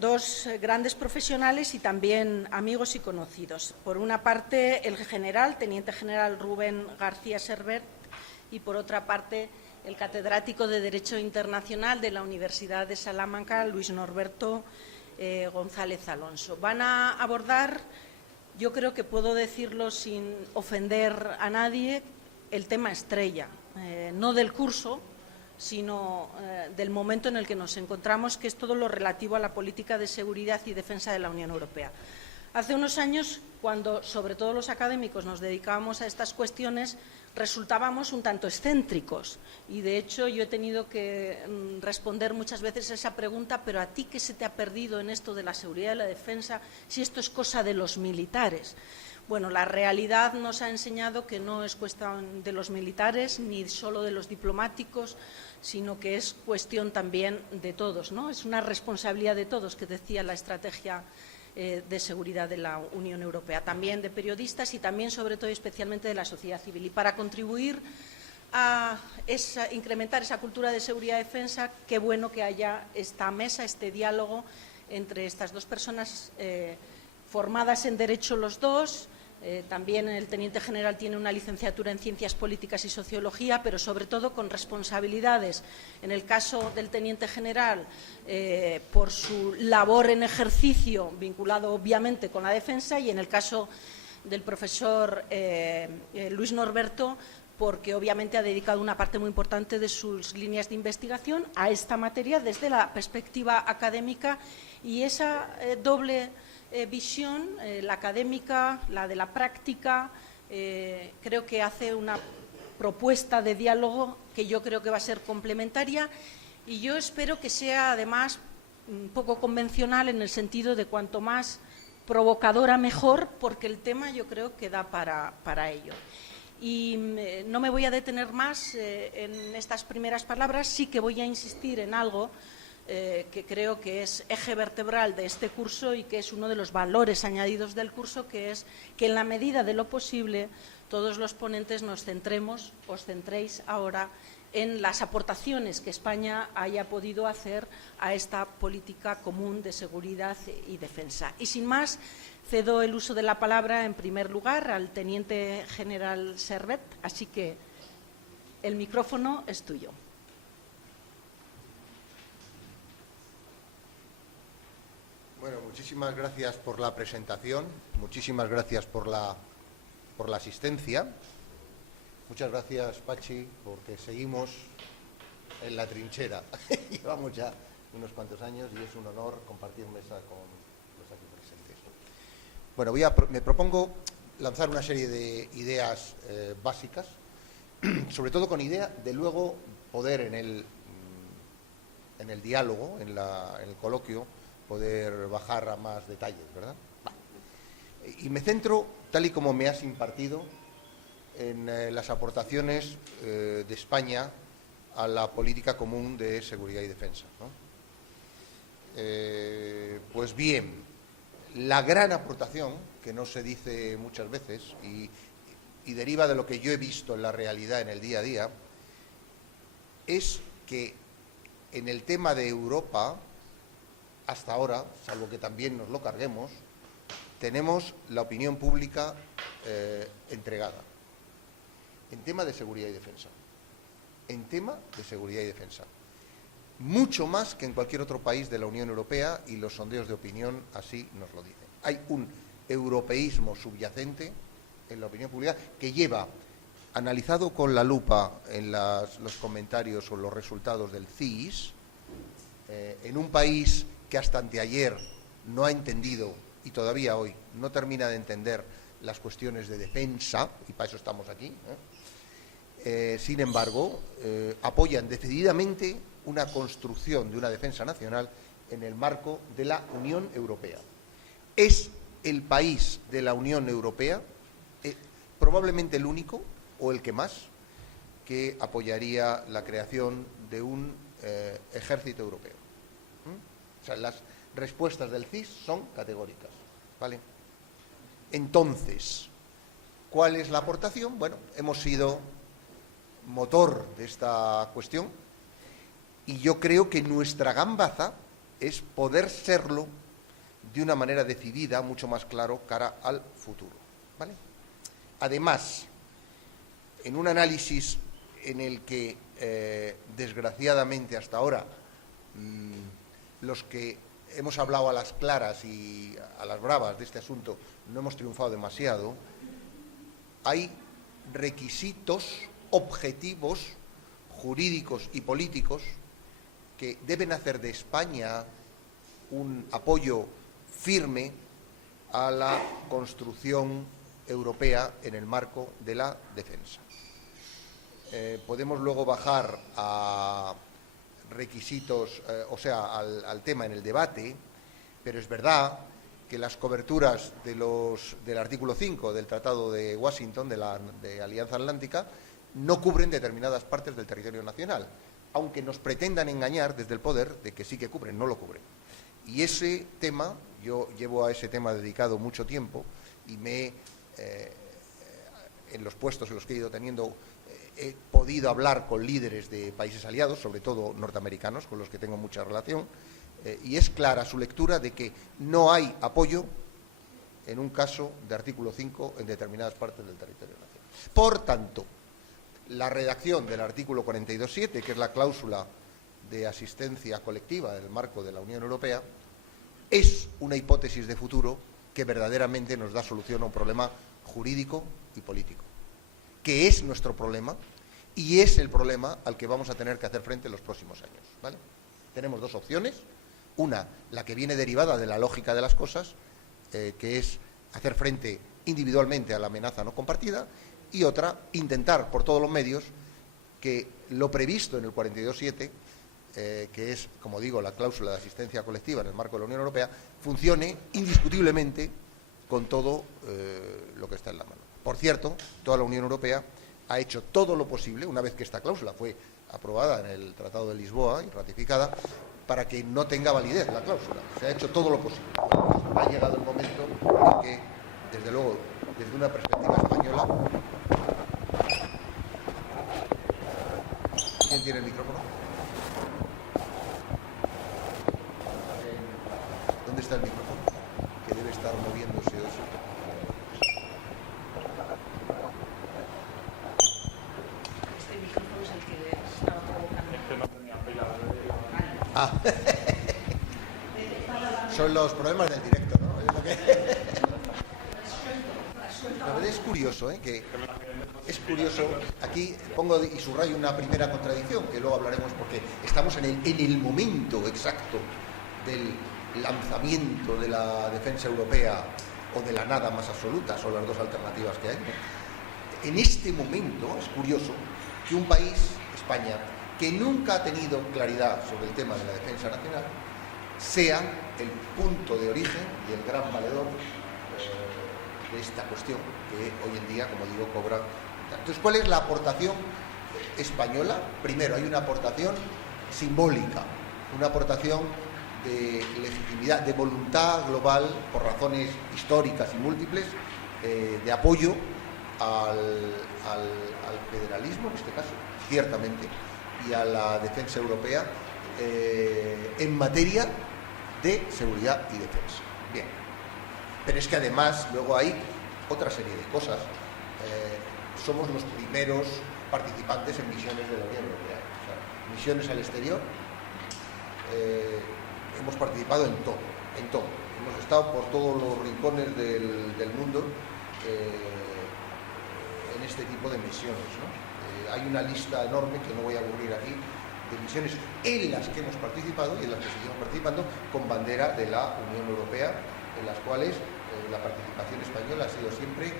dos grandes profesionales y también amigos y conocidos. Por una parte, el general, teniente general Rubén García Servet, y por otra parte, el catedrático de Derecho Internacional de la Universidad de Salamanca, Luis Norberto González Alonso. Van a abordar, yo creo que puedo decirlo sin ofender a nadie, el tema estrella, no del curso, sino del momento en el que nos encontramos, que es todo lo relativo a la política de seguridad y defensa de la Unión Europea. Hace unos años, cuando sobre todo los académicos nos dedicábamos a estas cuestiones, resultábamos un tanto excéntricos y, de hecho, yo he tenido que responder muchas veces a esa pregunta: pero ¿a ti qué se te ha perdido en esto de la seguridad y la defensa si esto es cosa de los militares? Bueno, la realidad nos ha enseñado que no es cuestión de los militares ni solo de los diplomáticos, sino que es cuestión también de todos, ¿no? Es una responsabilidad de todos, que decía la estrategia de seguridad de la Unión Europea, también de periodistas y también, sobre todo y especialmente, de la sociedad civil. Y para contribuir a incrementar esa cultura de seguridad y defensa, qué bueno que haya esta mesa, este diálogo entre estas dos personas formadas en Derecho los dos. También el teniente general tiene una licenciatura en Ciencias Políticas y Sociología, pero sobre todo con responsabilidades, en el caso del teniente general, por su labor en ejercicio, vinculado obviamente con la defensa, y en el caso del profesor Luis Norberto, porque obviamente ha dedicado una parte muy importante de sus líneas de investigación a esta materia desde la perspectiva académica, y esa doble visión, la académica, la de la práctica, creo que hace una propuesta de diálogo que yo creo que va a ser complementaria, y yo espero que sea además un poco convencional, en el sentido de cuanto más provocadora mejor, porque el tema yo creo que da para ello. Y no me voy a detener más en estas primeras palabras, sí que voy a insistir en algo que creo que es eje vertebral de este curso y que es uno de los valores añadidos del curso, que es que, en la medida de lo posible, todos los ponentes os centréis ahora en las aportaciones que España haya podido hacer a esta política común de seguridad y defensa. Y sin más, cedo el uso de la palabra, en primer lugar, al teniente general Servet, así que el micrófono es tuyo. Bueno, muchísimas gracias por la presentación, muchísimas gracias por la asistencia. Muchas gracias, Pachi, porque seguimos en la trinchera. Llevamos ya unos cuantos años y es un honor compartir mesa con los aquí presentes. Bueno, me propongo lanzar una serie de ideas básicas, sobre todo con idea de luego poder en el diálogo, en el coloquio, poder bajar a más detalles, ¿verdad? Y me centro, tal y como me has impartido, en las aportaciones de España a la política común de seguridad y defensa, ¿no? Pues bien, la gran aportación, que no se dice muchas veces y deriva de lo que yo he visto en la realidad, en el día a día, es que en el tema de Europa, hasta ahora, salvo que también nos lo carguemos, tenemos la opinión pública entregada en tema de seguridad y defensa. En tema de seguridad y defensa. Mucho más que en cualquier otro país de la Unión Europea, y los sondeos de opinión así nos lo dicen. Hay un europeísmo subyacente en la opinión pública que lleva, analizado con la lupa en los comentarios o los resultados del CIS, en un país que hasta anteayer no ha entendido, y todavía hoy no termina de entender, las cuestiones de defensa, y para eso estamos aquí, sin embargo, apoyan decididamente una construcción de una defensa nacional en el marco de la Unión Europea. Es el país de la Unión Europea, probablemente el único, o el que más, que apoyaría la creación de un ejército europeo. O sea, las respuestas del CIS son categóricas, ¿vale? Entonces, ¿cuál es la aportación? Bueno, hemos sido motor de esta cuestión y yo creo que nuestra gambaza es poder serlo de una manera decidida, mucho más claro, cara al futuro, ¿vale? Además, en un análisis en el que, desgraciadamente, hasta ahora, los que hemos hablado a las claras y a las bravas de este asunto no hemos triunfado demasiado, hay requisitos objetivos, jurídicos y políticos que deben hacer de España un apoyo firme a la construcción europea en el marco de la defensa. Podemos luego bajar a requisitos, al tema en el debate, pero es verdad que las coberturas del artículo 5 del Tratado de Washington, de Alianza Atlántica, no cubren determinadas partes del territorio nacional, aunque nos pretendan engañar desde el poder de que sí que cubren, no lo cubren. Y ese tema, yo llevo a ese tema dedicado mucho tiempo y en los puestos en los que he ido teniendo, he podido hablar con líderes de países aliados, sobre todo norteamericanos, con los que tengo mucha relación, y es clara su lectura de que no hay apoyo en un caso de artículo 5 en determinadas partes del territorio nacional. Por tanto, la redacción del artículo 42.7, que es la cláusula de asistencia colectiva del marco de la Unión Europea, es una hipótesis de futuro que verdaderamente nos da solución a un problema jurídico y político, que es nuestro problema y es el problema al que vamos a tener que hacer frente en los próximos años, ¿vale? Tenemos dos opciones: una, la que viene derivada de la lógica de las cosas, que es hacer frente individualmente a la amenaza no compartida, y otra, intentar por todos los medios que lo previsto en el 42.7, que es, como digo, la cláusula de asistencia colectiva en el marco de la Unión Europea, funcione indiscutiblemente con todo lo que está en la mano. Por cierto, toda la Unión Europea ha hecho todo lo posible, una vez que esta cláusula fue aprobada en el Tratado de Lisboa y ratificada, para que no tenga validez la cláusula. Se ha hecho todo lo posible. Ha llegado el momento en que, desde luego, desde una perspectiva española... ¿Quién tiene el micrófono? ¿Dónde está el micrófono? Que debe estar moviéndose o eso. Este micrófono es el que estaba provocando. Este no tenía pila de... Ah. Son los problemas del directo, ¿no? Es lo que... La verdad es curioso, que es curioso. Aquí pongo y subrayo una primera contradicción, que luego hablaremos, porque estamos en el momento exacto del lanzamiento de la defensa europea o de la nada más absoluta. Son las dos alternativas que hay. En este momento es curioso que un país, España, que nunca ha tenido claridad sobre el tema de la defensa nacional, sea el punto de origen y el gran valedor de esta cuestión, que hoy en día, como digo, cobra. Entonces, ¿cuál es la aportación española? Primero, hay una aportación simbólica, una aportación de legitimidad, de voluntad global, por razones históricas y múltiples, de apoyo al federalismo, en este caso, ciertamente, y a la defensa europea en materia de seguridad y defensa. Bien, pero es que además luego hay otra serie de cosas. Somos los primeros participantes en misiones de la Unión Europea. O sea, misiones al exterior, hemos participado en todo. Hemos estado por todos los rincones del mundo en este tipo de misiones, ¿no? Hay una lista enorme, que no voy a aburrir aquí, de misiones en las que hemos participado y en las que seguimos participando con bandera de la Unión Europea, en las cuales la participación española ha sido siempre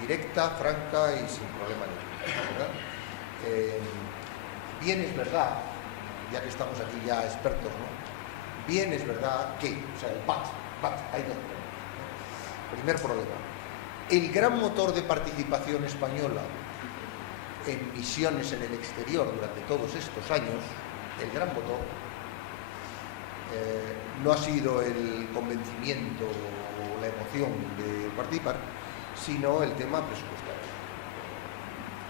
directa, franca y sin problema ninguno, ¿verdad? Bien es verdad, ya que estamos aquí ya expertos, ¿no? Bien es verdad que, o sea, el hay dos problemas. Primer problema, el gran motor de participación española en misiones en el exterior durante todos estos años, el gran motor, no ha sido el convencimiento o la emoción de participar, sino el tema presupuestario.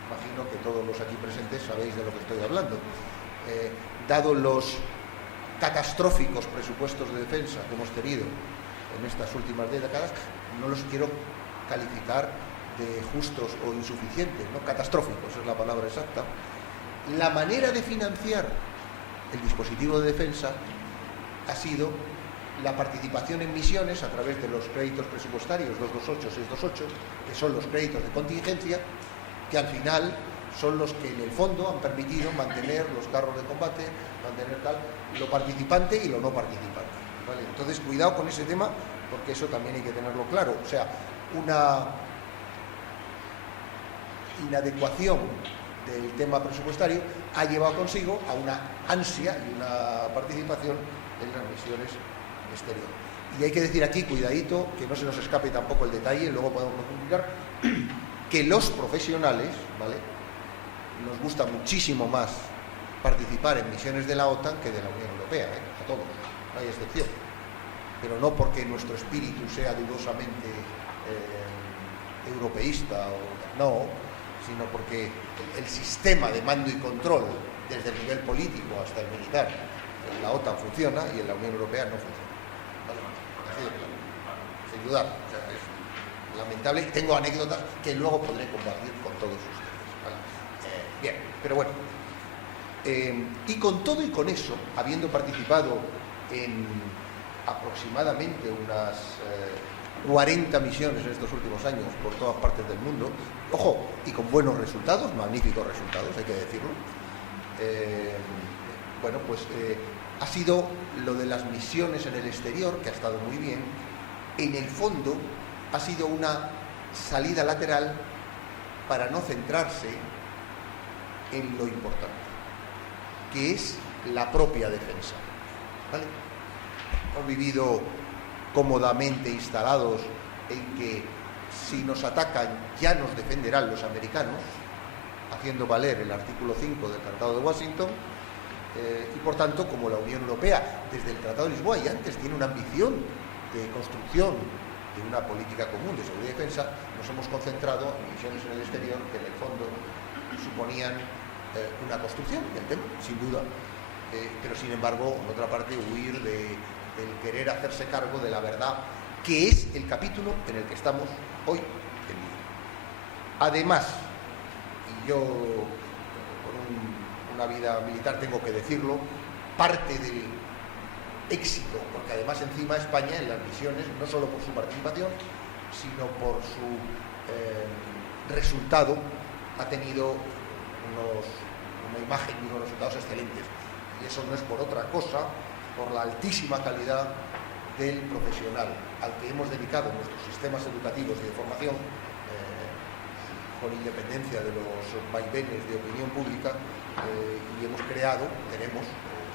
Imagino que todos los aquí presentes sabéis de lo que estoy hablando. Dado los catastróficos presupuestos de defensa que hemos tenido en estas últimas décadas, no los quiero calificar de justos o insuficientes, ¿no? Catastróficos es la palabra exacta. La manera de financiar el dispositivo de defensa ha sido la participación en misiones a través de los créditos presupuestarios 228, 628, que son los créditos de contingencia, que al final son los que en el fondo han permitido mantener los carros de combate, mantener tal, lo participante y lo no participante, ¿vale? Entonces, cuidado con ese tema, porque eso también hay que tenerlo claro. O sea, una inadecuación del tema presupuestario ha llevado consigo a una ansia y una participación en las misiones exterior. Y hay que decir aquí, cuidadito, que no se nos escape tampoco el detalle, luego podemos profundizar, que los profesionales, ¿vale?, nos gusta muchísimo más participar en misiones de la OTAN que de la Unión Europea, a todos, no hay excepción. Pero no porque nuestro espíritu sea dudosamente europeísta, no, sino porque el sistema de mando y control, desde el nivel político hasta el militar, en la OTAN funciona y en la Unión Europea no funciona. ¿Vale? Así de claro, sin dudar. O sea, es lamentable, y tengo anécdotas que luego podré compartir con todos ustedes. ¿Vale? Bien, pero bueno. Y con todo y con eso, habiendo participado en aproximadamente unas 40 misiones en estos últimos años por todas partes del mundo, ojo, y con buenos resultados, magníficos resultados, hay que decirlo. Bueno, pues ha sido lo de las misiones en el exterior, que ha estado muy bien. En el fondo ha sido una salida lateral para no centrarse en lo importante, que es la propia defensa, ¿vale? Hemos vivido cómodamente instalados en que si nos atacan ya nos defenderán los americanos, haciendo valer el artículo 5 del Tratado de Washington, y por tanto, como la Unión Europea desde el Tratado de Lisboa y antes tiene una ambición de construcción de una política común de seguridad y defensa, nos hemos concentrado en misiones en el exterior que en el fondo suponían una construcción del tema, sin duda, pero sin embargo, en otra parte, huir del querer hacerse cargo de la verdad, que es el capítulo en el que estamos hoy en día. Además, y yo con una vida militar tengo que decirlo, parte del éxito, porque además encima España en las misiones, no solo por su participación, sino por su resultado, ha tenido una imagen y unos resultados excelentes. Y eso no es por otra cosa, por la altísima calidad del profesional al que hemos dedicado nuestros sistemas educativos y de formación, con independencia de los vaivenes de opinión pública, y tenemos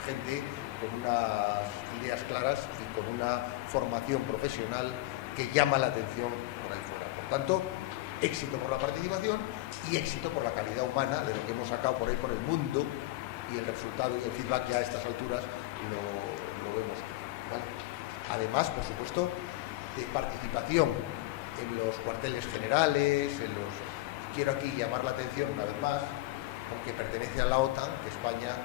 gente con unas ideas claras y con una formación profesional que llama la atención por ahí fuera. Por tanto, éxito por la participación y éxito por la calidad humana de lo que hemos sacado por ahí por el mundo, y el resultado y el feedback ya a estas alturas lo vemos, ¿vale? Además, por supuesto, de participación en los cuarteles generales, quiero aquí llamar la atención una vez más, aunque pertenece a la OTAN, que España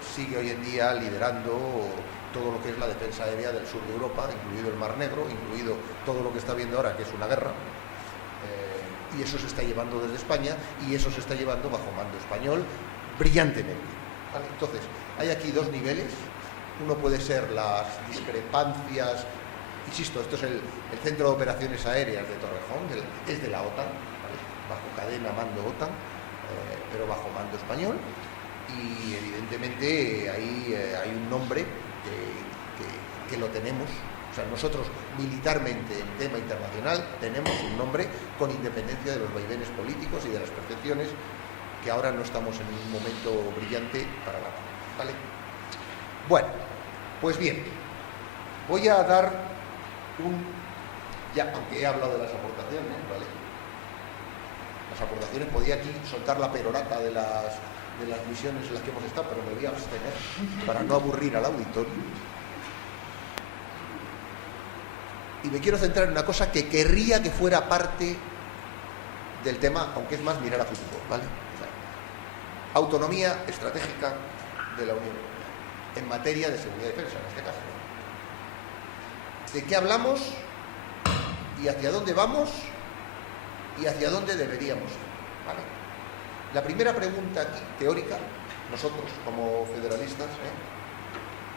sigue hoy en día liderando todo lo que es la defensa aérea del sur de Europa, incluido el Mar Negro, incluido todo lo que está viendo ahora, que es una guerra, y eso se está llevando desde España, y eso se está llevando bajo mando español brillantemente, ¿vale? Entonces, hay aquí dos niveles. Uno puede ser las discrepancias, insisto, esto es el Centro de Operaciones Aéreas de Torrejón, es de la OTAN, ¿vale?, bajo cadena mando OTAN, pero bajo mando español, y evidentemente ahí hay un nombre que lo tenemos. O sea, nosotros militarmente en tema internacional tenemos un nombre con independencia de los vaivenes políticos y de las percepciones, que ahora no estamos en un momento brillante para nada, ¿vale? Bueno, pues bien, voy a dar ya, aunque he hablado de las aportaciones, ¿vale? Las aportaciones, podía aquí soltar la perorata de las misiones en las que hemos estado, pero me voy a abstener para no aburrir al auditorio. Y me quiero centrar en una cosa que querría que fuera parte del tema, aunque es más mirar a futuro, ¿vale? O sea, autonomía estratégica de la Unión Europea. en materia de seguridad y defensa, en este caso. ¿De qué hablamos y hacia dónde vamos y hacia dónde deberíamos ir? ¿Vale? La primera pregunta aquí, teórica, nosotros como federalistas,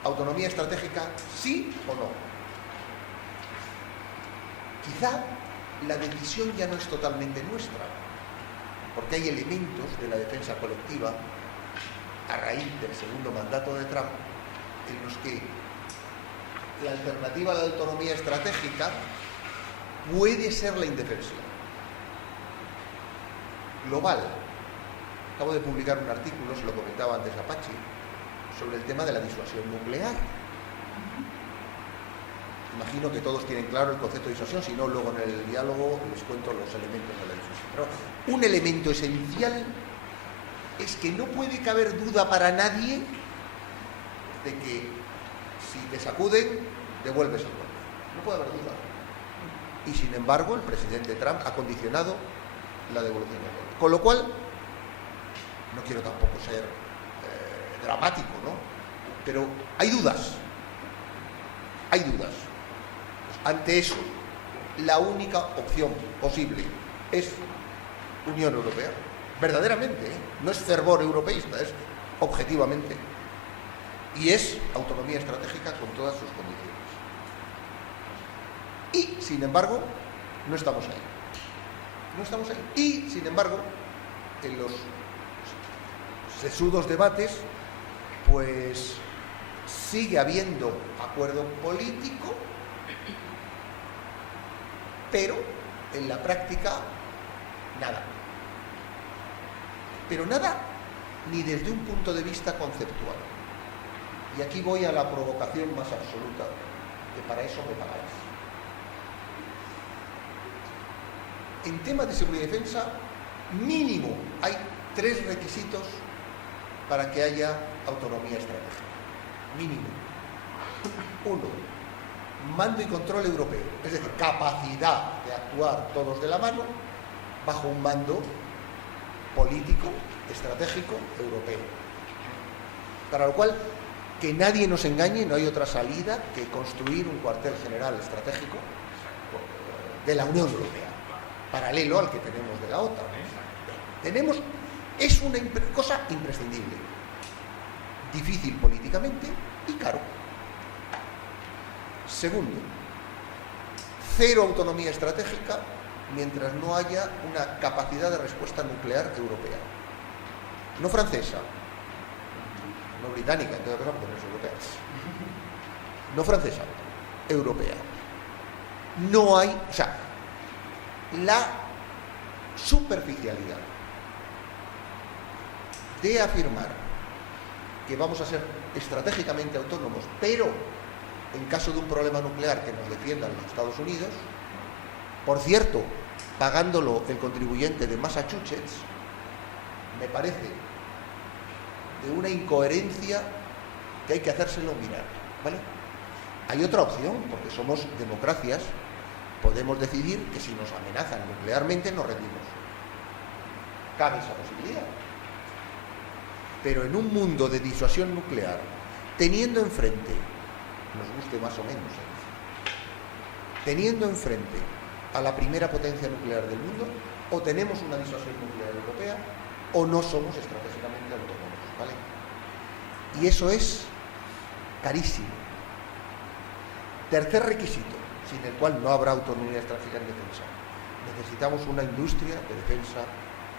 ¿autonomía estratégica sí o no? Quizá la decisión ya no es totalmente nuestra, porque hay elementos de la defensa colectiva a raíz del segundo mandato de Trump en los que la alternativa a la autonomía estratégica puede ser la indefensión global. Acabo de publicar un artículo, se lo comentaba antes Apache, sobre el tema de la disuasión nuclear. Imagino que todos tienen claro el concepto de disuasión, si no, luego en el diálogo les cuento los elementos de la disuasión. Pero un elemento esencial es que no puede caber duda para nadie de que si te sacuden, devuelves el golpe. No puede haber duda. Y sin embargo, el presidente Trump ha condicionado la devolución del golpe. Con lo cual, no quiero tampoco ser dramático, ¿no? Pero hay dudas. Hay dudas. Pues ante eso, la única opción posible es Unión Europea. Verdaderamente, no es fervor europeísta, es objetivamente. Y es autonomía estratégica con todas sus condiciones. Y, sin embargo, no estamos ahí. No estamos ahí. Y, sin embargo, en los sesudos debates, pues sigue habiendo acuerdo político, pero en la práctica, nada. Pero nada, ni desde un punto de vista conceptual. Y aquí voy a la provocación más absoluta, que para eso me pagáis. En tema de seguridad y defensa, mínimo hay 3 requisitos para que haya autonomía estratégica. Mínimo. 1. Mando y control europeo, es decir, capacidad de actuar todos de la mano bajo un mando político, estratégico, europeo. Para lo cual, que nadie nos engañe, no hay otra salida que construir un cuartel general estratégico de la Unión Europea, paralelo al que tenemos de la OTAN. Es una cosa imprescindible, difícil políticamente y caro. Segundo, 0 autonomía estratégica mientras no haya una capacidad de respuesta nuclear europea. No francesa, no británica, en todo caso, porque no es europea. No francesa, europea. No hay, o sea, la superficialidad de afirmar que vamos a ser estratégicamente autónomos, pero en caso de un problema nuclear que nos defiendan los Estados Unidos, por cierto, pagándolo el contribuyente de Massachusetts, me parece de una incoherencia que hay que hacérselo mirar, ¿vale? Hay otra opción, porque somos democracias, podemos decidir que si nos amenazan nuclearmente nos rendimos. Cabe esa posibilidad. Pero en un mundo de disuasión nuclear, teniendo enfrente, nos guste más o menos, teniendo enfrente a la primera potencia nuclear del mundo, o tenemos una disuasión nuclear europea, o no somos estratégicamente autónomos, ¿vale? Y eso es carísimo. Tercer requisito, sin el cual no habrá autonomía estratégica en defensa. Necesitamos una industria de defensa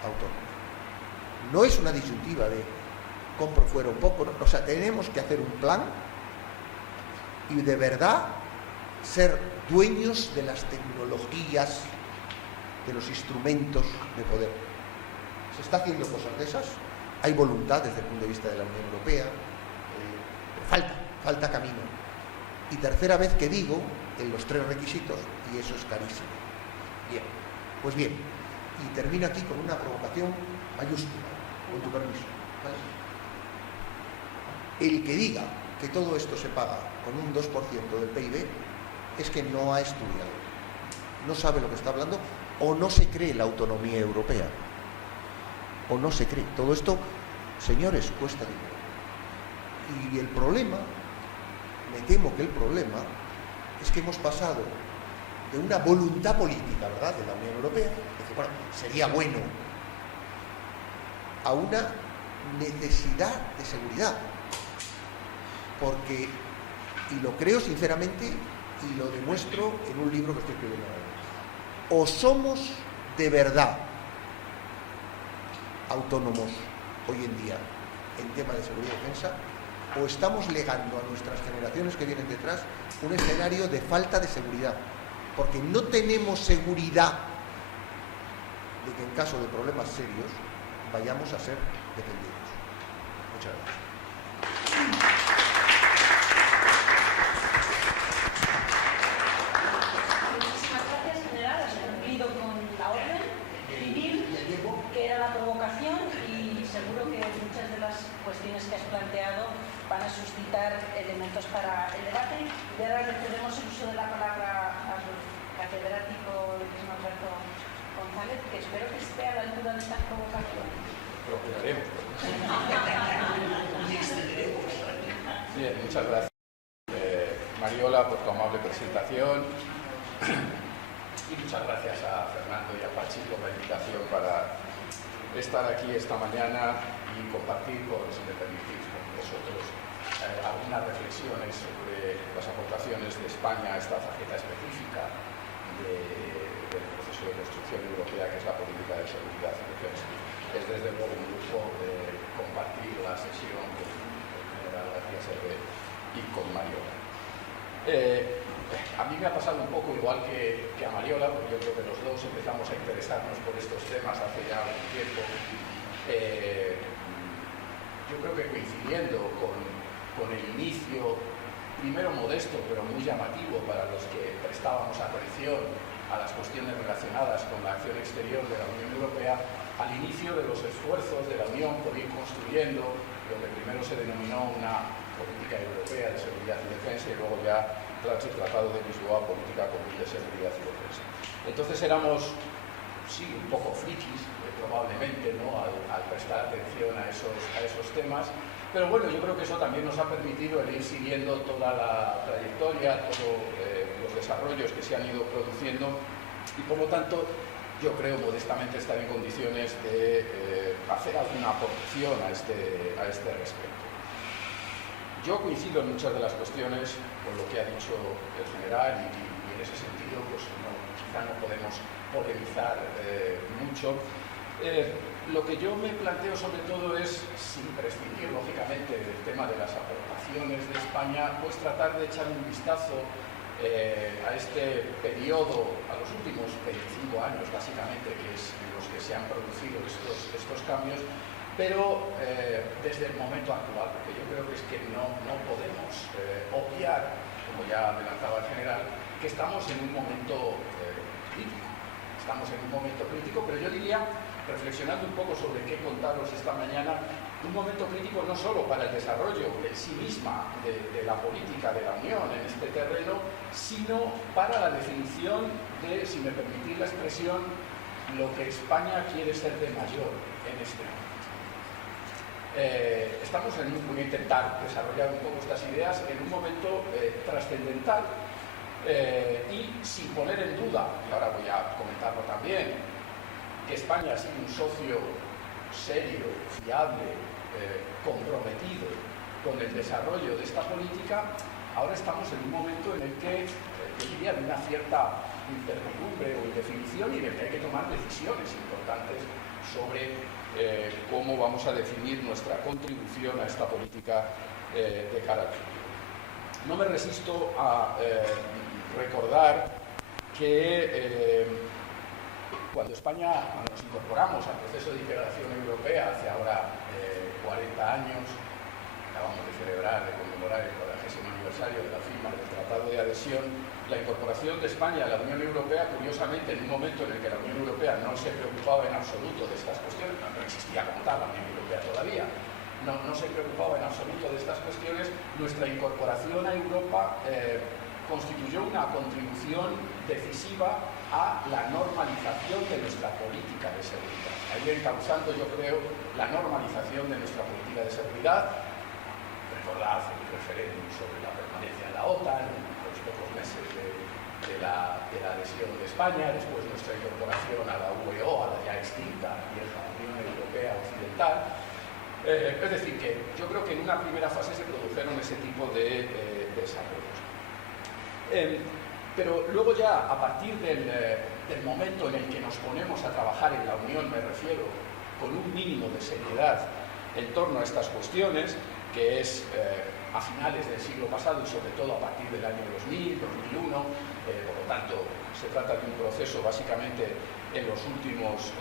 autónoma. No es una disyuntiva de compro fuera un poco, ¿no? O sea, tenemos que hacer un plan y de verdad ser dueños de las tecnologías, de los instrumentos de poder. Se está haciendo cosas de esas, hay voluntad desde el punto de vista de la Unión Europea, falta camino. Y tercera vez que digo, en los 3 requisitos, y eso es carísimo. Bien, pues bien, y termino aquí con una provocación mayúscula, con tu permiso, ¿vale? El que diga que todo esto se paga con un 2% del PIB es que no ha estudiado, no sabe lo que está hablando, o no se cree la autonomía europea, o no se cree. Todo esto, señores, cuesta dinero. Y el problema, me temo que el problema, es que hemos pasado de una voluntad política, ¿verdad?, de la Unión Europea, es decir, bueno, sería bueno, a una necesidad de seguridad. Porque, y lo creo sinceramente, y lo demuestro en un libro que estoy escribiendo ahora, o somos de verdad autónomos hoy en día en tema de seguridad y defensa, o estamos legando a nuestras generaciones que vienen detrás un escenario de falta de seguridad, porque no tenemos seguridad de que en caso de problemas serios vayamos a ser defendidos. Muchas gracias. Muchísimas gracias, general. Has cumplido con la orden civil, que era la provocación, y seguro que muchas de las cuestiones que has planteado van a suscitar elementos para el debate. Y ahora le cedemos el uso de la palabra al catedrático Luis Norberto González, que espero que esté a la altura de estas provocaciones. Procuraremos. Bien, muchas gracias, Mariola, por tu amable presentación. Y muchas gracias a Fernando y a Pachi por la invitación para estar aquí esta mañana y compartir, si me permitís, con vosotros algunas reflexiones sobre las aportaciones de España a esta faceta específica del proceso de construcción europea, que es la política de seguridad y defensa. Es desde luego un lujo compartir la sesión con el general García Servet y con Mariola. A mí me ha pasado un poco igual que a Mariola, porque yo creo que los dos empezamos a interesarnos por estos temas hace ya un tiempo. Yo creo que coincidiendo con el inicio, primero modesto, pero muy llamativo para los que prestábamos atención a las cuestiones relacionadas con la acción exterior de la Unión Europea, al inicio de los esfuerzos de la Unión por ir construyendo lo que primero se denominó una política europea de seguridad y defensa, y luego ya, tras el Tratado de Lisboa, política común de seguridad y defensa. Entonces éramos, sí, un poco frikis, probablemente, ¿no?, al prestar atención a esos temas, pero bueno, yo creo que eso también nos ha permitido el ir siguiendo toda la trayectoria, todos los desarrollos que se han ido produciendo, y por lo tanto yo creo modestamente estar en condiciones de hacer alguna aportación a este respecto. Yo coincido en muchas de las cuestiones con lo que ha dicho el general, y en ese sentido pues quizá no podemos polemizar mucho. Lo que yo me planteo sobre todo es, sin prescindir lógicamente del tema de las aportaciones de España, pues tratar de echar un vistazo a este periodo, a los últimos 25 años básicamente, que es en los que se han producido estos cambios, pero desde el momento actual, porque yo creo que es que no podemos obviar, como ya adelantaba el general, que estamos en un momento crítico. Estamos en un momento crítico, pero yo diría, reflexionando un poco sobre qué contaros esta mañana, un momento crítico no solo para el desarrollo en sí misma de la política de la Unión en este terreno, sino para la definición de, si me permitís la expresión, lo que España quiere ser de mayor en este momento. Estamos voy a intentar desarrollar un poco estas ideas en un momento trascendental y sin poner en duda, y ahora voy a comentarlo también, que España ha sido un socio serio, fiable, comprometido con el desarrollo de esta política. Ahora estamos en un momento en el que, yo diría, de una cierta incertidumbre o indefinición, y en el que hay que tomar decisiones importantes sobre cómo vamos a definir nuestra contribución a esta política de cara al futuro. No me resisto a recordar que cuando nos incorporamos al proceso de integración europea hace ahora 40 años, acabamos de celebrar, de conmemorar el 40º aniversario de la firma del Tratado de Adhesión, la incorporación de España a la Unión Europea, curiosamente, en un momento en el que la Unión Europea no se preocupaba en absoluto de estas cuestiones, no existía como tal la Unión Europea todavía, no se preocupaba en absoluto de estas cuestiones, nuestra incorporación a Europa constituyó una contribución decisiva a la normalización de nuestra política de seguridad. Ahí encauzando, yo creo, la normalización de nuestra política de seguridad, recordad el referéndum sobre la permanencia en la OTAN, los pocos meses de la adhesión de España, después nuestra incorporación a la UEO, a la ya extinta vieja Unión Europea Occidental. Es decir, que yo creo que en una primera fase se produjeron ese tipo de desarrollos. Pero luego ya, a partir del momento en el que nos ponemos a trabajar en la Unión, me refiero, con un mínimo de seriedad en torno a estas cuestiones, que es a finales del siglo pasado y sobre todo a partir del año 2000, 2001, por lo tanto se trata de un proceso básicamente en los últimos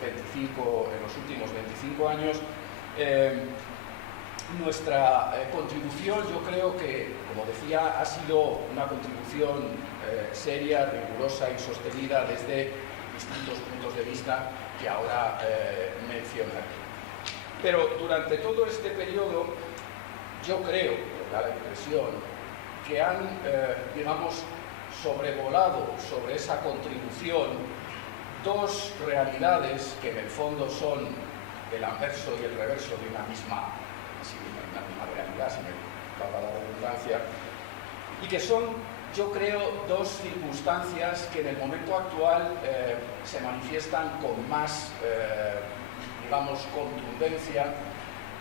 25 años. Nuestra contribución, yo creo que, como decía, ha sido una contribución seria, rigurosa y sostenida desde distintos puntos de vista que ahora mencionaré. Pero durante todo este periodo, yo creo, me da la impresión, que han, digamos, sobrevolado sobre esa contribución dos realidades que en el fondo son el anverso y el reverso de una misma realidad, si me valga la redundancia, y que son, yo creo, dos circunstancias que en el momento actual se manifiestan con más, digamos, contundencia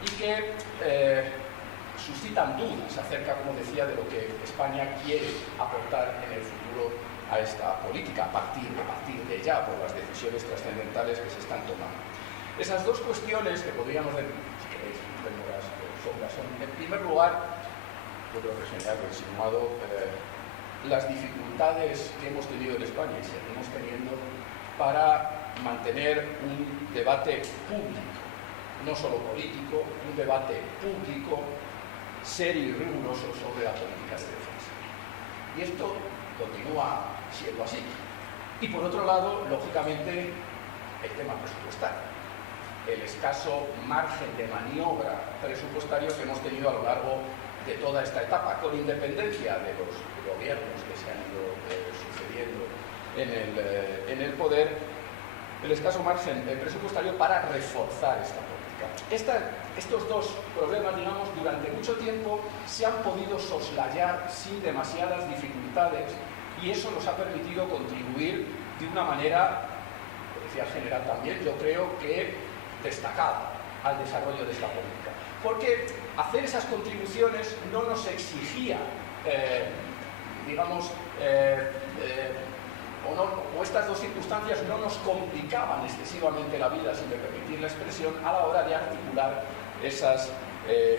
y que suscitan dudas acerca, como decía, de lo que España quiere aportar en el futuro a esta política, a partir de ya, por las decisiones trascendentales que se están tomando. Esas dos cuestiones que podríamos ver, si queréis, son, en primer lugar, yo creo que se me ha insinuado, las dificultades que hemos tenido en España y seguimos teniendo para mantener un debate público, no solo político, un debate público, serio y riguroso sobre la política de defensa. Y esto continúa siendo así. Y por otro lado, lógicamente, el tema presupuestario, el escaso margen de maniobra presupuestario que hemos tenido a lo largo de toda esta etapa, con independencia de los gobiernos que se han ido sucediendo en el poder, el escaso margen presupuestario para reforzar esta política. Estos dos problemas, digamos, durante mucho tiempo se han podido soslayar sin demasiadas dificultades y eso nos ha permitido contribuir de una manera, lo decía el general también, yo creo que destacada al desarrollo de esta política. Porque hacer esas contribuciones no nos exigía, digamos, o estas dos circunstancias no nos complicaban excesivamente la vida, sin permitir la expresión, a la hora de articular esas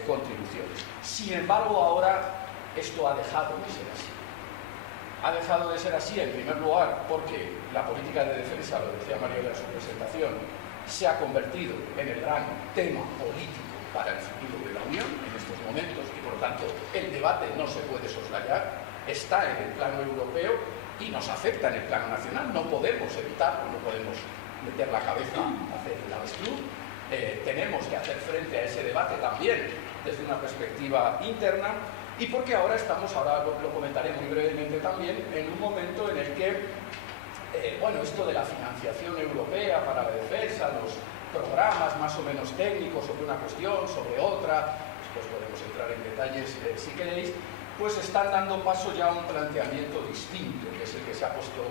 contribuciones. Sin embargo, ahora esto ha dejado de ser así. Ha dejado de ser así, en primer lugar, porque la política de defensa, lo decía Mario en su presentación, se ha convertido en el gran tema político para el futuro de la Unión en estos momentos y, por lo tanto, el debate no se puede soslayar, está en el plano europeo y nos afecta en el plano nacional. No podemos evitarlo, no podemos meter la cabeza a hacer el avestruz. Tenemos que hacer frente a ese debate también desde una perspectiva interna y porque ahora estamos, ahora lo comentaré muy brevemente también, en un momento en el que bueno, esto de la financiación europea para la defensa, los programas más o menos técnicos sobre una cuestión, sobre otra, después podemos entrar en detalles si queréis, pues están dando paso ya a un planteamiento distinto, que es el que se ha puesto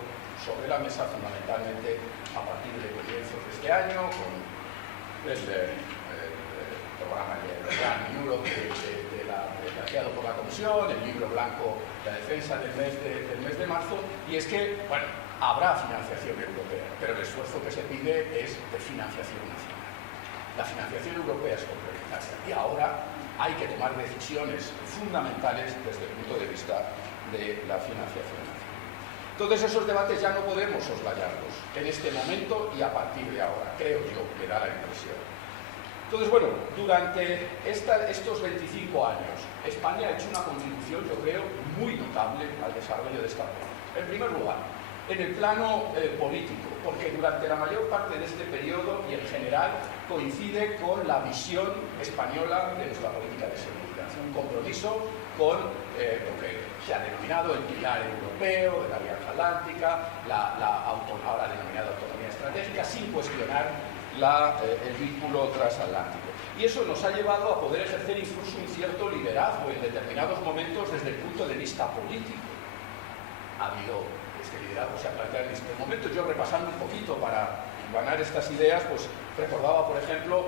sobre la mesa fundamentalmente a partir de comienzos de este año, con el programa de Plan Europe planteado por la Comisión, el libro blanco de la defensa del mes de marzo, y es que, bueno, habrá financiación europea, pero el esfuerzo que se pide es de financiación nacional. La financiación europea es complementaria y ahora hay que tomar decisiones fundamentales desde el punto de vista de la financiación nacional. Entonces esos debates ya no podemos soslayarlos en este momento y a partir de ahora, creo yo, me da la impresión. Entonces, bueno, durante estos 25 años, España ha hecho una contribución, yo creo, muy notable al desarrollo de esta política. En primer lugar, en el plano político, porque durante la mayor parte de este periodo y en general coincide con la visión española de nuestra política de seguridad, un compromiso con lo que se ha denominado el pilar europeo de la Alianza Atlántica, ahora denominada autonomía estratégica, sin cuestionar el vínculo transatlántico. Y eso nos ha llevado a poder ejercer incluso un cierto liderazgo en determinados momentos desde el punto de vista político. Ha habido este liderazgo, se ha planteado en este momento. Yo, repasando un poquito para ganar estas ideas, pues recordaba, por ejemplo,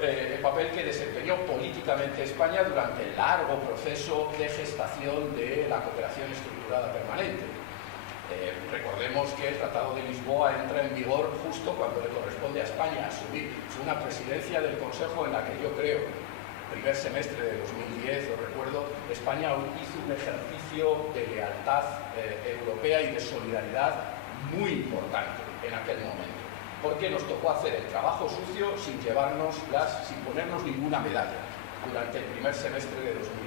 el papel que desempeñó políticamente España durante el largo proceso de gestación de la cooperación estructurada permanente. Recordemos que el Tratado de Lisboa entra en vigor justo cuando le corresponde a España asumir. Fue una presidencia del Consejo en la que yo creo, primer semestre de 2010, lo recuerdo, España hizo un ejercicio de lealtad europea y de solidaridad muy importante en aquel momento, porque nos tocó hacer el trabajo sucio sin ponernos ninguna medalla durante el primer semestre de 2010.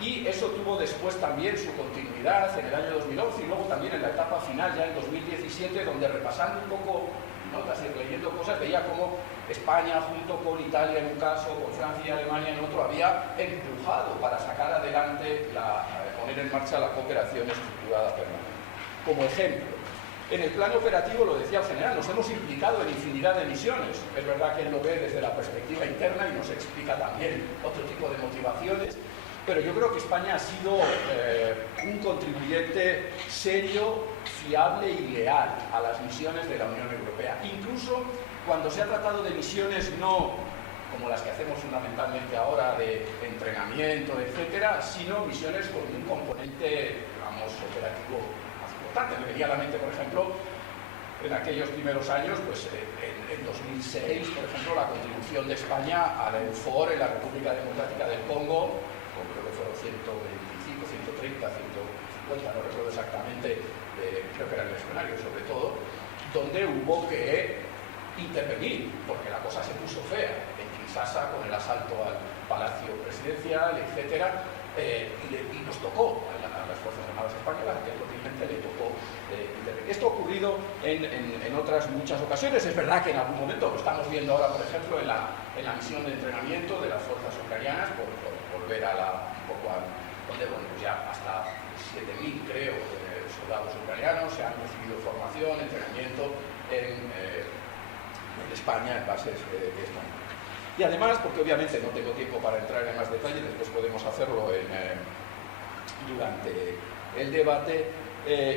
Y eso tuvo después también su continuidad en el año 2011 y luego también en la etapa final, ya en 2017, donde, repasando un poco notas y leyendo cosas, veía cómo España, junto con Italia en un caso, con Francia y Alemania en otro, había empujado para sacar adelante, poner en marcha la cooperación estructurada permanente. Como ejemplo, en el plano operativo, lo decía el general, nos hemos implicado en infinidad de misiones. Es verdad que él lo ve desde la perspectiva interna y nos explica también otro tipo de motivaciones, pero yo creo que España ha sido un contribuyente serio, fiable y leal a las misiones de la Unión Europea. Incluso cuando se ha tratado de misiones no como las que hacemos fundamentalmente ahora de entrenamiento, etcétera, sino misiones con un componente, digamos, operativo más importante. Me venía a la mente, por ejemplo, en aquellos primeros años, pues en 2006, por ejemplo, la contribución de España a la EUFOR en la República Democrática del Congo, creo que fueron 125, 130, 150, no recuerdo exactamente, creo que era el escenario sobre todo, donde hubo que intervenir, porque la cosa se puso fea en Kinshasa con el asalto al Palacio Presidencial, etcétera, y nos tocó a las Fuerzas Armadas Españolas, que lógicamente le tocó intervenir. Esto ha ocurrido en otras muchas ocasiones. Es verdad que en algún momento, lo estamos viendo ahora, por ejemplo, en la misión de entrenamiento de las fuerzas ucranianas, por volver a un poco a donde, bueno, pues ya hasta 7.000, creo, soldados ucranianos se han recibido formación, entrenamiento en España, en bases de España. Y además, porque obviamente no tengo tiempo para entrar en más detalle, después podemos hacerlo durante el debate,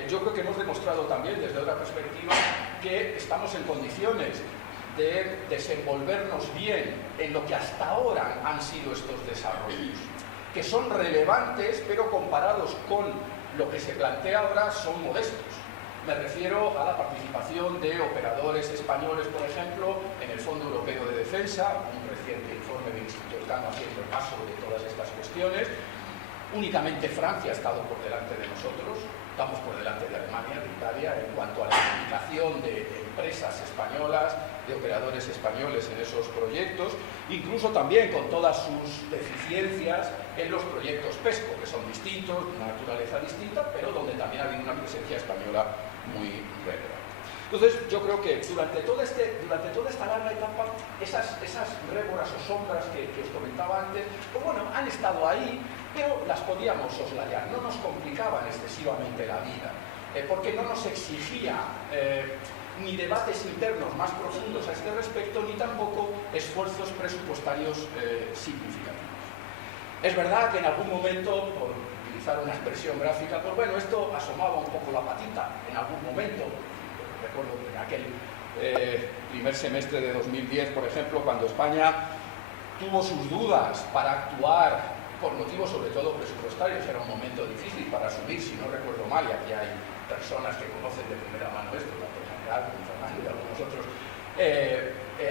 yo creo que hemos demostrado también desde otra perspectiva que estamos en condiciones de desenvolvernos bien en lo que hasta ahora han sido estos desarrollos, que son relevantes, pero comparados con lo que se plantea ahora son modestos. Me refiero a la participación de operadores españoles, por ejemplo, en el Fondo Europeo de Defensa, un reciente informe del Instituto Elcano haciendo caso de todas estas cuestiones. Únicamente Francia ha estado por delante de nosotros, estamos por delante de Alemania, de Italia, en cuanto a la implicación de empresas españolas, de operadores españoles en esos proyectos, incluso también con todas sus deficiencias en los proyectos PESCO, que son distintos, de una naturaleza distinta, pero donde también ha habido una presencia española muy relevante. Entonces, yo creo que durante toda esta larga etapa, esas rémoras o sombras que os comentaba antes, pues bueno, han estado ahí, pero las podíamos soslayar, no nos complicaban excesivamente la vida, porque no nos exigía ni debates internos más profundos a este respecto, ni tampoco esfuerzos presupuestarios significativos. Es verdad que en algún momento, por utilizar una expresión gráfica, pues bueno, esto asomaba un poco la patita en algún momento. Recuerdo en aquel primer semestre de 2010, por ejemplo, cuando España tuvo sus dudas para actuar por motivos sobre todo presupuestarios, era un momento difícil para asumir, si no recuerdo mal, y aquí hay personas que conocen de primera mano esto, tanto el general como Fernando y algunos otros,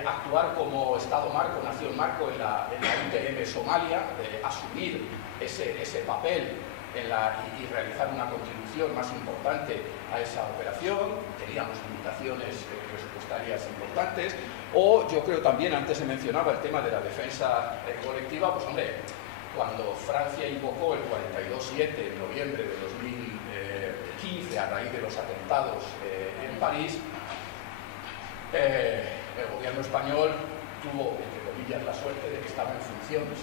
actuar como Estado marco, Nación marco en la UTM Somalia, asumir ese papel y realizar una contribución más importante a esa operación. Teníamos limitaciones presupuestarias importantes, o yo creo también, antes se mencionaba el tema de la defensa colectiva, pues hombre, cuando Francia invocó el 42-7 en noviembre de 2015 a raíz de los atentados en París, el gobierno español tuvo, entre comillas, la suerte de que estaba en funciones.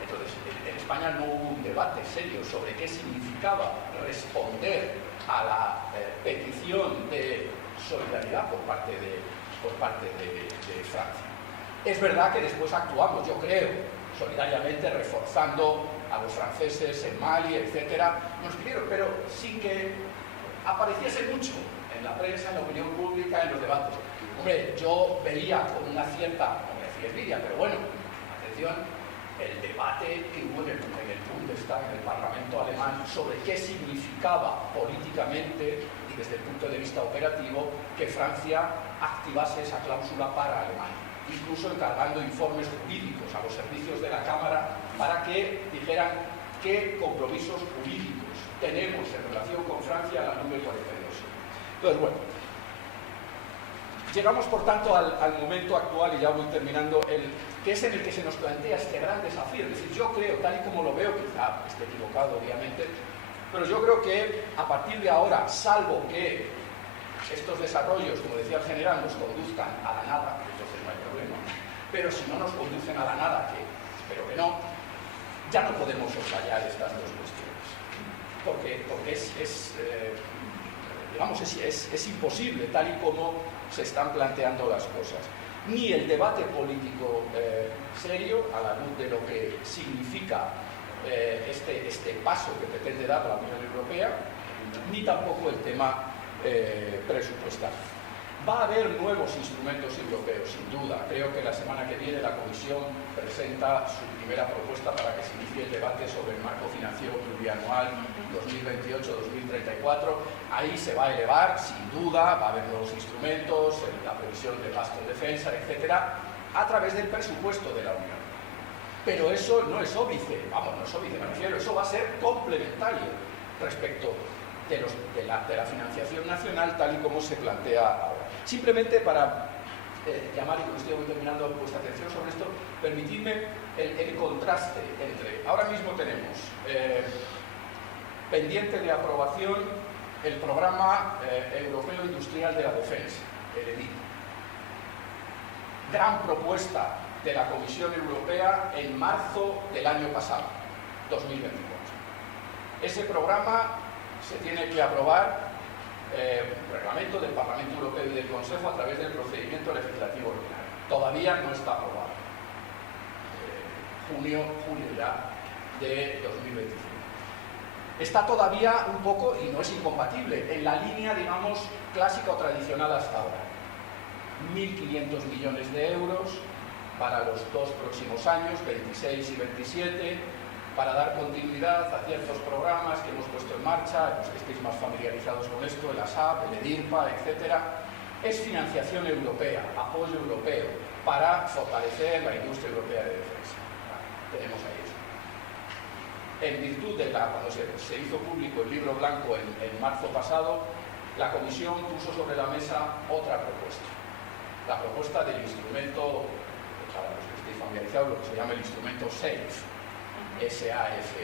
Entonces, en España no hubo un debate serio sobre qué significaba responder a la petición de solidaridad por parte de Francia. Es verdad que después actuamos, yo creo, solidariamente reforzando a los franceses en Mali, etcétera, nos pidieron, pero sin que apareciese mucho en la prensa, en la opinión pública, en los debates. Hombre, yo veía con una cierta, no me decía envidia, pero bueno, atención, el debate que hubo en el Bundestag, en el Parlamento alemán, sobre qué significaba políticamente y desde el punto de vista operativo que Francia activase esa cláusula para Alemania, incluso encargando informes jurídicos a los servicios de la Cámara para que dijeran qué compromisos jurídicos tenemos en relación con Francia a la nube 42. Entonces, bueno, llegamos por tanto al momento actual, y ya voy terminando, que es en el que se nos plantea este gran desafío. Es decir, yo creo, tal y como lo veo, quizá esté equivocado obviamente, pero yo creo que a partir de ahora, salvo que estos desarrollos, como decía el general, nos conduzcan a la nada, entonces no hay problema, pero si no nos conducen a la nada, que espero que no, ya no podemos soslayar estas dos cuestiones, porque es imposible, tal y como se están planteando las cosas. Ni el debate político serio, a la luz de lo que significa este paso que pretende dar la Unión Europea, ni tampoco el tema presupuestal. Va a haber nuevos instrumentos europeos, sin duda. Creo que la semana que viene la Comisión presenta su primera propuesta para que se inicie el debate sobre el marco financiero plurianual 2028-2034. Ahí se va a elevar, sin duda, va a haber nuevos instrumentos, la previsión de gasto en defensa, etcétera, a través del presupuesto de la Unión. Pero eso no es óbice, no es óbice, me refiero, eso va a ser complementario respecto de la financiación nacional tal y como se plantea ahora. Simplemente para llamar, y con esto voy terminando vuestra atención sobre esto, permitidme el contraste entre, ahora mismo tenemos pendiente de aprobación el Programa Europeo Industrial de la Defensa, el EDID. Gran propuesta de la Comisión Europea en marzo del año pasado, 2024. Ese programa se tiene que aprobar un reglamento del Parlamento Europeo y del Consejo a través del procedimiento legislativo ordinario. Todavía no está aprobado. Julio ya de 2025. Está todavía un poco, y no es incompatible, en la línea, digamos, clásica o tradicional hasta ahora. 1.500 millones de euros para los 2 próximos años, 26 y 27, para dar continuidad a ciertos programas que hemos puesto en marcha, los que estéis más familiarizados con esto, el ASAP, el EDIRPA, etc. Es financiación europea, apoyo europeo, para fortalecer la industria europea de defensa. Tenemos ahí eso. En virtud de cuando se hizo público el libro blanco en marzo pasado, la Comisión puso sobre la mesa otra propuesta. La propuesta del instrumento, para los que estéis familiarizados, lo que se llama el instrumento SAFE. SAF.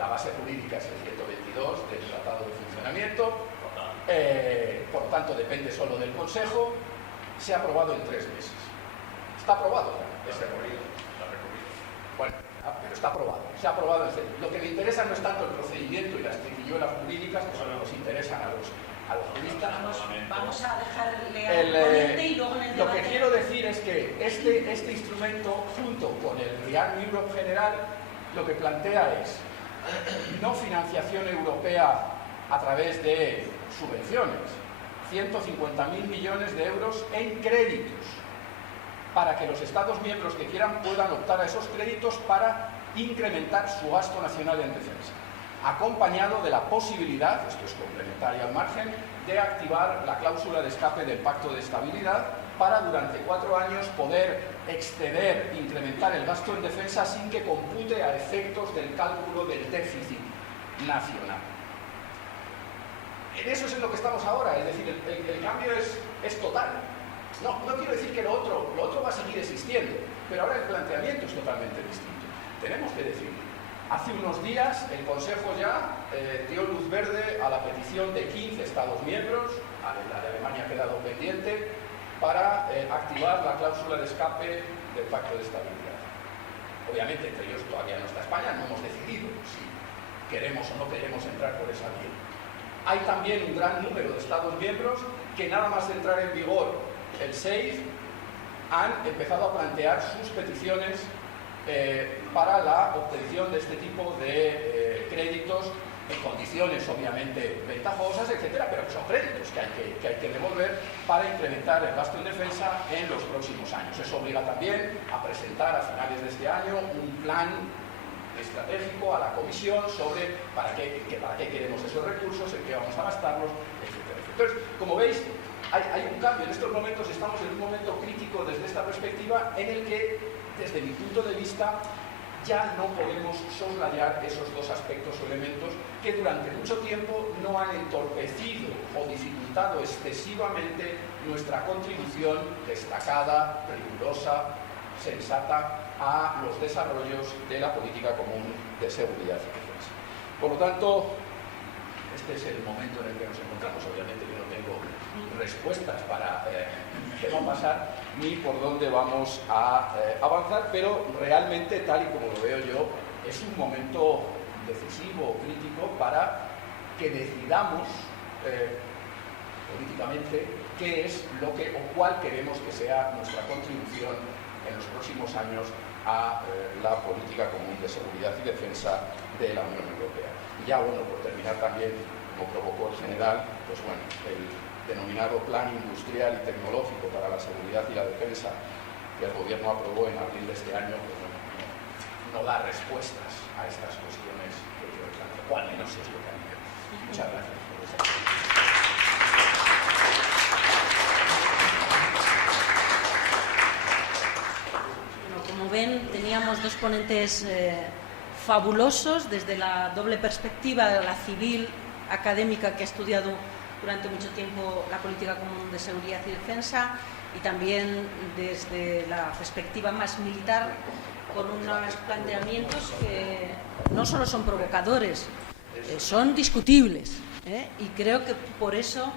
La base jurídica es el 122 del Tratado de Funcionamiento, por tanto depende solo del Consejo. Se ha aprobado en 3 meses. Está aprobado ya, ese recorrido. Bueno, pero está aprobado. Se ha aprobado en 3 meses. Lo que me interesa no es tanto el procedimiento y las triquiñuelas jurídicas, que solo nos interesan a los juristas. Vamos a dejarle al ponente y luego en el debate. Lo que quiero decir es que este instrumento, junto con el React Europe general, lo que plantea es no financiación europea a través de subvenciones, 150.000 millones de euros en créditos, para que los Estados miembros que quieran puedan optar a esos créditos para incrementar su gasto nacional en defensa, acompañado de la posibilidad, esto es complementario al margen, de activar la cláusula de escape del Pacto de Estabilidad para durante 4 años poder exceder, incrementar el gasto en defensa sin que compute a efectos del cálculo del déficit nacional. En eso es en lo que estamos ahora, es decir, el cambio es total. No quiero decir que lo otro va a seguir existiendo, pero ahora el planteamiento es totalmente distinto. Tenemos que decir, hace unos días el Consejo ya dio luz verde a la petición de 15 Estados miembros, la de Alemania ha quedado pendiente, para activar la cláusula de escape del Pacto de Estabilidad. Obviamente, entre ellos todavía no está España, no hemos decidido si queremos o no queremos entrar por esa vía. Hay también un gran número de Estados miembros que nada más de entrar en vigor el SAFE han empezado a plantear sus peticiones para la obtención de este tipo de créditos en condiciones obviamente ventajosas, etcétera, pero que son créditos que hay que devolver para incrementar el gasto en defensa en los próximos años. Eso obliga también a presentar a finales de este año un plan estratégico a la Comisión sobre para qué queremos esos recursos, en qué vamos a gastarlos, etcétera. Entonces, como veis, hay un cambio. En estos momentos estamos en un momento crítico desde esta perspectiva en el que, desde mi punto de vista, ya no podemos soslayar esos dos aspectos o elementos que durante mucho tiempo no han entorpecido o dificultado excesivamente nuestra contribución destacada, rigurosa, sensata a los desarrollos de la política común de seguridad y defensa. Por lo tanto, este es el momento en el que nos encontramos. Obviamente yo no tengo respuestas para qué va a pasar ni por dónde vamos a avanzar, pero realmente, tal y como lo veo yo, es un momento decisivo, crítico, para que decidamos políticamente qué es lo que o cuál queremos que sea nuestra contribución en los próximos años a la política común de seguridad y defensa de la Unión Europea. Y ya, bueno, por terminar también, como provocó el general, pues bueno, el denominado Plan Industrial y Tecnológico para la Seguridad y la Defensa que el Gobierno aprobó en abril de este año, pues bueno, no da respuestas a estas cuestiones que yo he planteado, o al menos es lo que a mí me parece. Muchas gracias por esta. Como ven, teníamos dos ponentes fabulosos desde la doble perspectiva de la civil académica que ha estudiado durante mucho tiempo la política común de seguridad y defensa y también desde la perspectiva más militar con unos planteamientos que no solo son provocadores, son discutibles y creo que por eso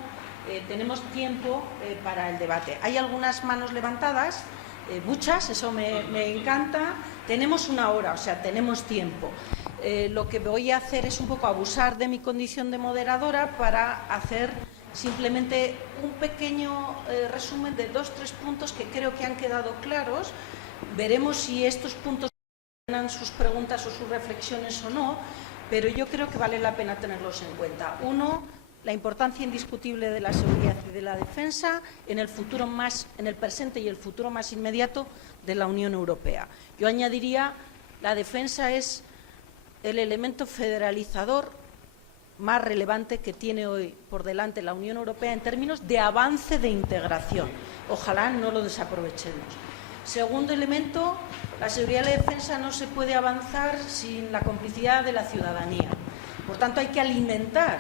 tenemos tiempo para el debate. Hay algunas manos levantadas. Muchas, eso me encanta. Tenemos una hora, o sea, tenemos tiempo. Lo que voy a hacer es un poco abusar de mi condición de moderadora para hacer simplemente un pequeño resumen de 2 o 3 puntos que creo que han quedado claros. Veremos si estos puntos tienen sus preguntas o sus reflexiones o no, pero yo creo que vale la pena tenerlos en cuenta. Uno, la importancia indiscutible de la seguridad y de la defensa en el presente y el futuro más inmediato de la Unión Europea. Yo añadiría, la defensa es el elemento federalizador más relevante que tiene hoy por delante la Unión Europea en términos de avance de integración. Ojalá no lo desaprovechemos. Segundo elemento, la seguridad y la defensa no se puede avanzar sin la complicidad de la ciudadanía. Por tanto, hay que alimentar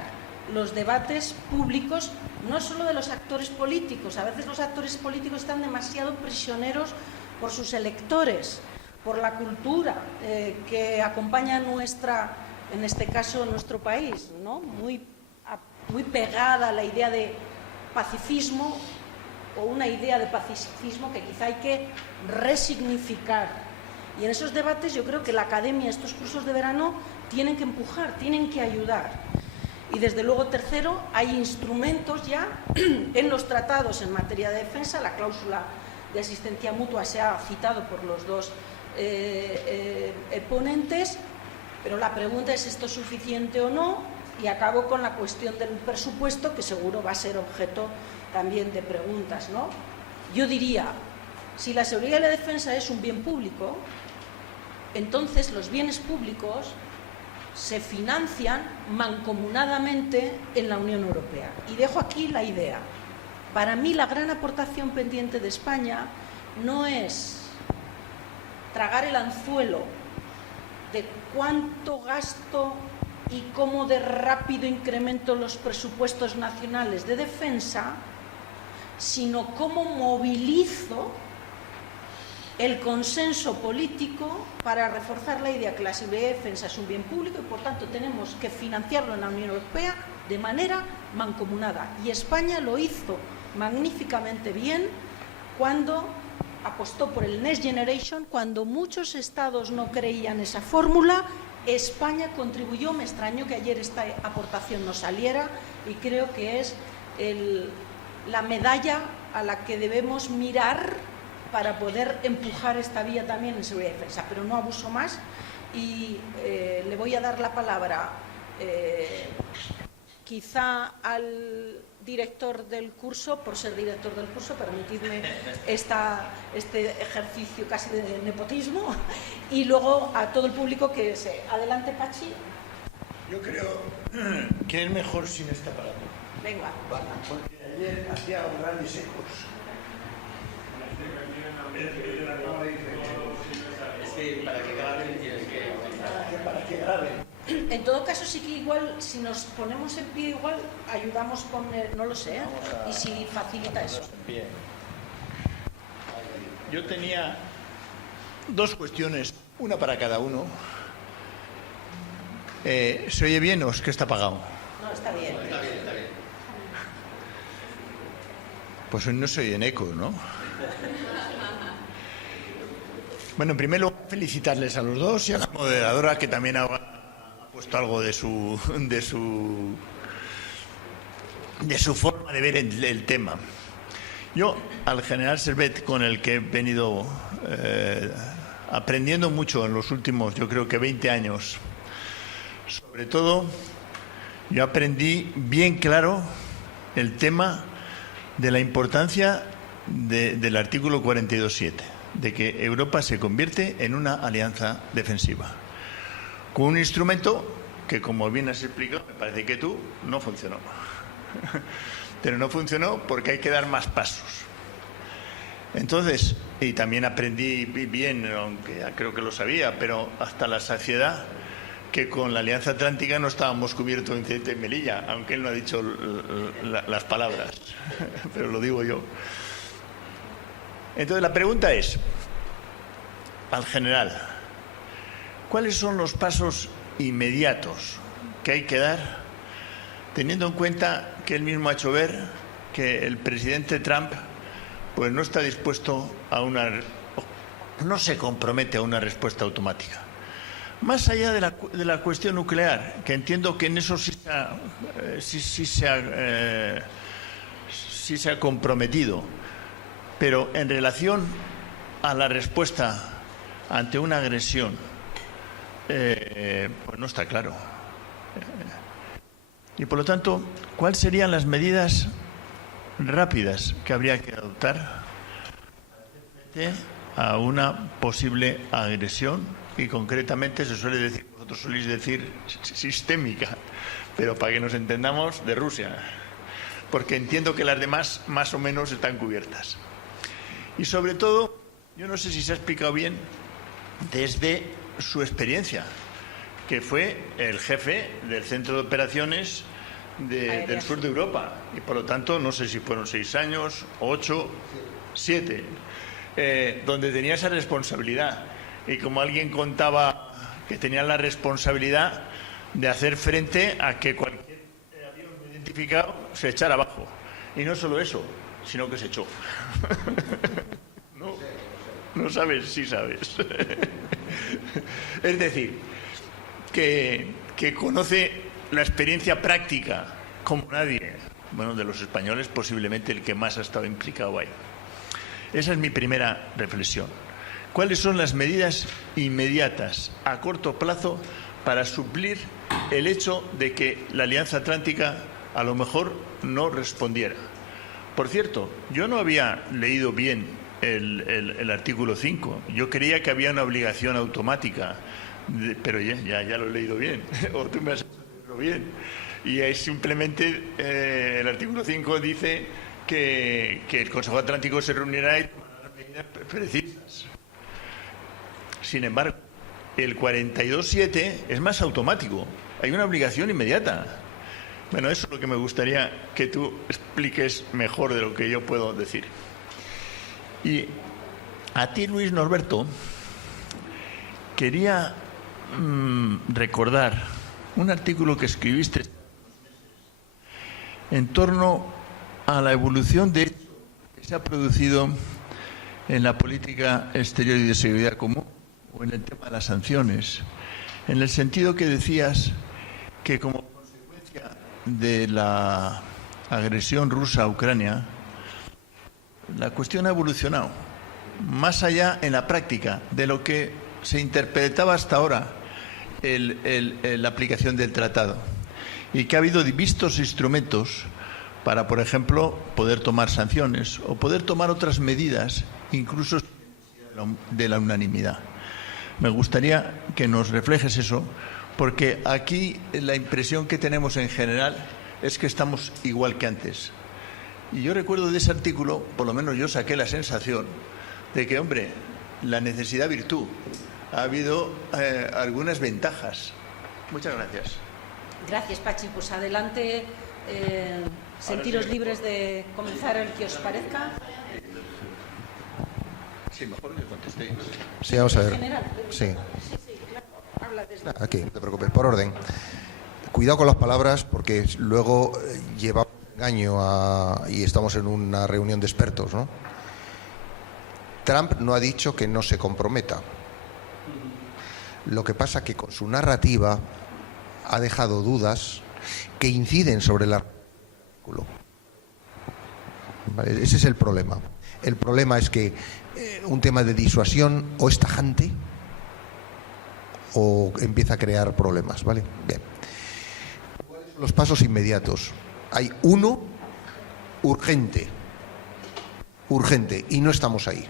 los debates públicos, no solo de los actores políticos. A veces los actores políticos están demasiado prisioneros por sus electores, por la cultura que acompaña en este caso, nuestro país, ¿no? Muy pegada a la idea de pacifismo o una idea de pacifismo que quizá hay que resignificar. Y en esos debates yo creo que la academia, estos cursos de verano, tienen que empujar, tienen que ayudar. Y desde luego, tercero, hay instrumentos ya en los tratados en materia de defensa. La cláusula de asistencia mutua se ha citado por los dos ponentes, pero la pregunta es: ¿esto es suficiente o no? Y acabo con la cuestión del presupuesto, que seguro va a ser objeto también de preguntas, ¿no? Yo diría, si la seguridad y la defensa es un bien público, entonces los bienes públicos se financian mancomunadamente en la Unión Europea. Y dejo aquí la idea. Para mí, la gran aportación pendiente de España no es tragar el anzuelo de cuánto gasto y cómo de rápido incremento los presupuestos nacionales de defensa, sino cómo movilizo el consenso político para reforzar la idea que la seguridad y defensa es un bien público y, por tanto, tenemos que financiarlo en la Unión Europea de manera mancomunada. Y España lo hizo magníficamente bien cuando apostó por el Next Generation, cuando muchos estados no creían esa fórmula. España contribuyó. Me extrañó que ayer esta aportación no saliera y creo que es la medalla a la que debemos mirar para poder empujar esta vía también en seguridad y defensa, pero no abuso más y le voy a dar la palabra quizá al director del curso, por ser director del curso, permitidme este ejercicio casi de nepotismo, y luego a todo el público que se... Adelante, Pachi. Yo creo que es mejor sin este aparato. Venga. Porque ayer hacía grandes ecos. Es que para que graben tienes que... Para que graben. En todo caso, sí que igual, si nos ponemos en pie, igual ayudamos con... no lo sé, y si facilita eso. Bien. Yo tenía dos cuestiones, una para cada uno. ¿Se oye bien o es que está apagado? No, está bien. Está bien, está bien. Pues no se oye en eco, ¿no? Bueno, en primer lugar, felicitarles a los dos y a la moderadora que también ha puesto algo de su forma de ver el tema. Yo, al general Servet, con el que he venido aprendiendo mucho en los últimos, yo creo que 20 años, sobre todo, yo aprendí bien claro el tema de la importancia del artículo 42.7, de que Europa se convierte en una alianza defensiva, con un instrumento que, como bien has explicado, me parece que tú, no funcionó. Pero no funcionó porque hay que dar más pasos. Entonces, y también aprendí bien, aunque ya creo que lo sabía, pero hasta la saciedad, que con la Alianza Atlántica no estábamos cubiertos en Ceuta y Melilla, aunque él no ha dicho las palabras, pero lo digo yo. Entonces, la pregunta es, al general, ¿cuáles son los pasos inmediatos que hay que dar, teniendo en cuenta que él mismo ha hecho ver que el presidente Trump pues no está dispuesto no se compromete a una respuesta automática? Más allá de la cuestión nuclear, que entiendo que en eso sí se ha comprometido, pero en relación a la respuesta ante una agresión, pues no está claro. Y por lo tanto, ¿cuáles serían las medidas rápidas que habría que adoptar frente a una posible agresión? Y concretamente se suele decir, vosotros soléis decir sistémica, pero para que nos entendamos, de Rusia, porque entiendo que las demás más o menos están cubiertas. Y sobre todo, yo no sé si se ha explicado bien desde su experiencia, que fue el jefe del centro de operaciones del sur de Europa, y por lo tanto no sé si fueron 6 años, 8, 7, donde tenía esa responsabilidad. Y como alguien contaba, que tenía la responsabilidad de hacer frente a que cualquier avión identificado se echara abajo. Y no solo eso, sino que se echó. No sabes, sí sabes. Es decir, que conoce la experiencia práctica como nadie. Bueno, de los españoles posiblemente el que más ha estado implicado ahí. Esa es mi primera reflexión. ¿Cuáles son las medidas inmediatas a corto plazo para suplir el hecho de que la Alianza Atlántica a lo mejor no respondiera? Por cierto, yo no había leído bien el artículo 5. Yo creía que había una obligación automática, pero ya lo he leído bien, o tú me has leído bien. Y es simplemente el artículo 5 dice que el Consejo Atlántico se reunirá y tomará las medidas precisas. Sin embargo, el 42.7 es más automático. Hay una obligación inmediata. Bueno, eso es lo que me gustaría que tú expliques mejor de lo que yo puedo decir. Y a ti, Luis Norberto, quería recordar un artículo que escribiste en torno a la evolución que se ha producido en la política exterior y de seguridad común, o en el tema de las sanciones, en el sentido que decías que como consecuencia de la agresión rusa a Ucrania, la cuestión ha evolucionado más allá en la práctica de lo que se interpretaba hasta ahora la aplicación del tratado, y que ha habido vistos instrumentos para, por ejemplo, poder tomar sanciones o poder tomar otras medidas, incluso de la unanimidad. Me gustaría que nos reflejes eso, porque aquí la impresión que tenemos en general es que estamos igual que antes. Y yo recuerdo de ese artículo, por lo menos yo saqué la sensación de que, hombre, la necesidad virtud. Ha habido algunas ventajas. Muchas gracias. Gracias, Pachi. Pues adelante, sentiros libres de comenzar el que os parezca. Sí, mejor que contestéis. Sí, vamos a ver. General. Sí. Sí, claro. Habla desde... Aquí, no te preocupes, por orden. Cuidado con las palabras porque luego lleva engaño y estamos en una reunión de expertos, ¿no? Trump no ha dicho que no se comprometa. Lo que pasa que con su narrativa ha dejado dudas que inciden sobre el artículo. ¿Vale? Ese es el problema. El problema es que un tema de disuasión o es tajante o empieza a crear problemas, ¿vale? Bien. ¿Cuáles son los pasos inmediatos? Hay uno urgente, y no estamos ahí,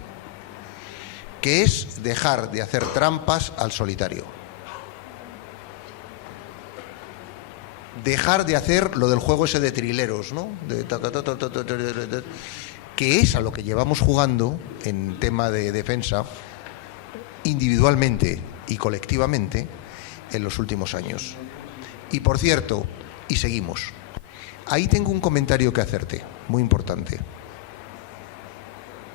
que es dejar de hacer trampas al solitario. Dejar de hacer lo del juego ese de trileros, ¿no? Que es a lo que llevamos jugando en tema de defensa individualmente y colectivamente en los últimos años. Y por cierto, y seguimos. Ahí tengo un comentario que hacerte, muy importante.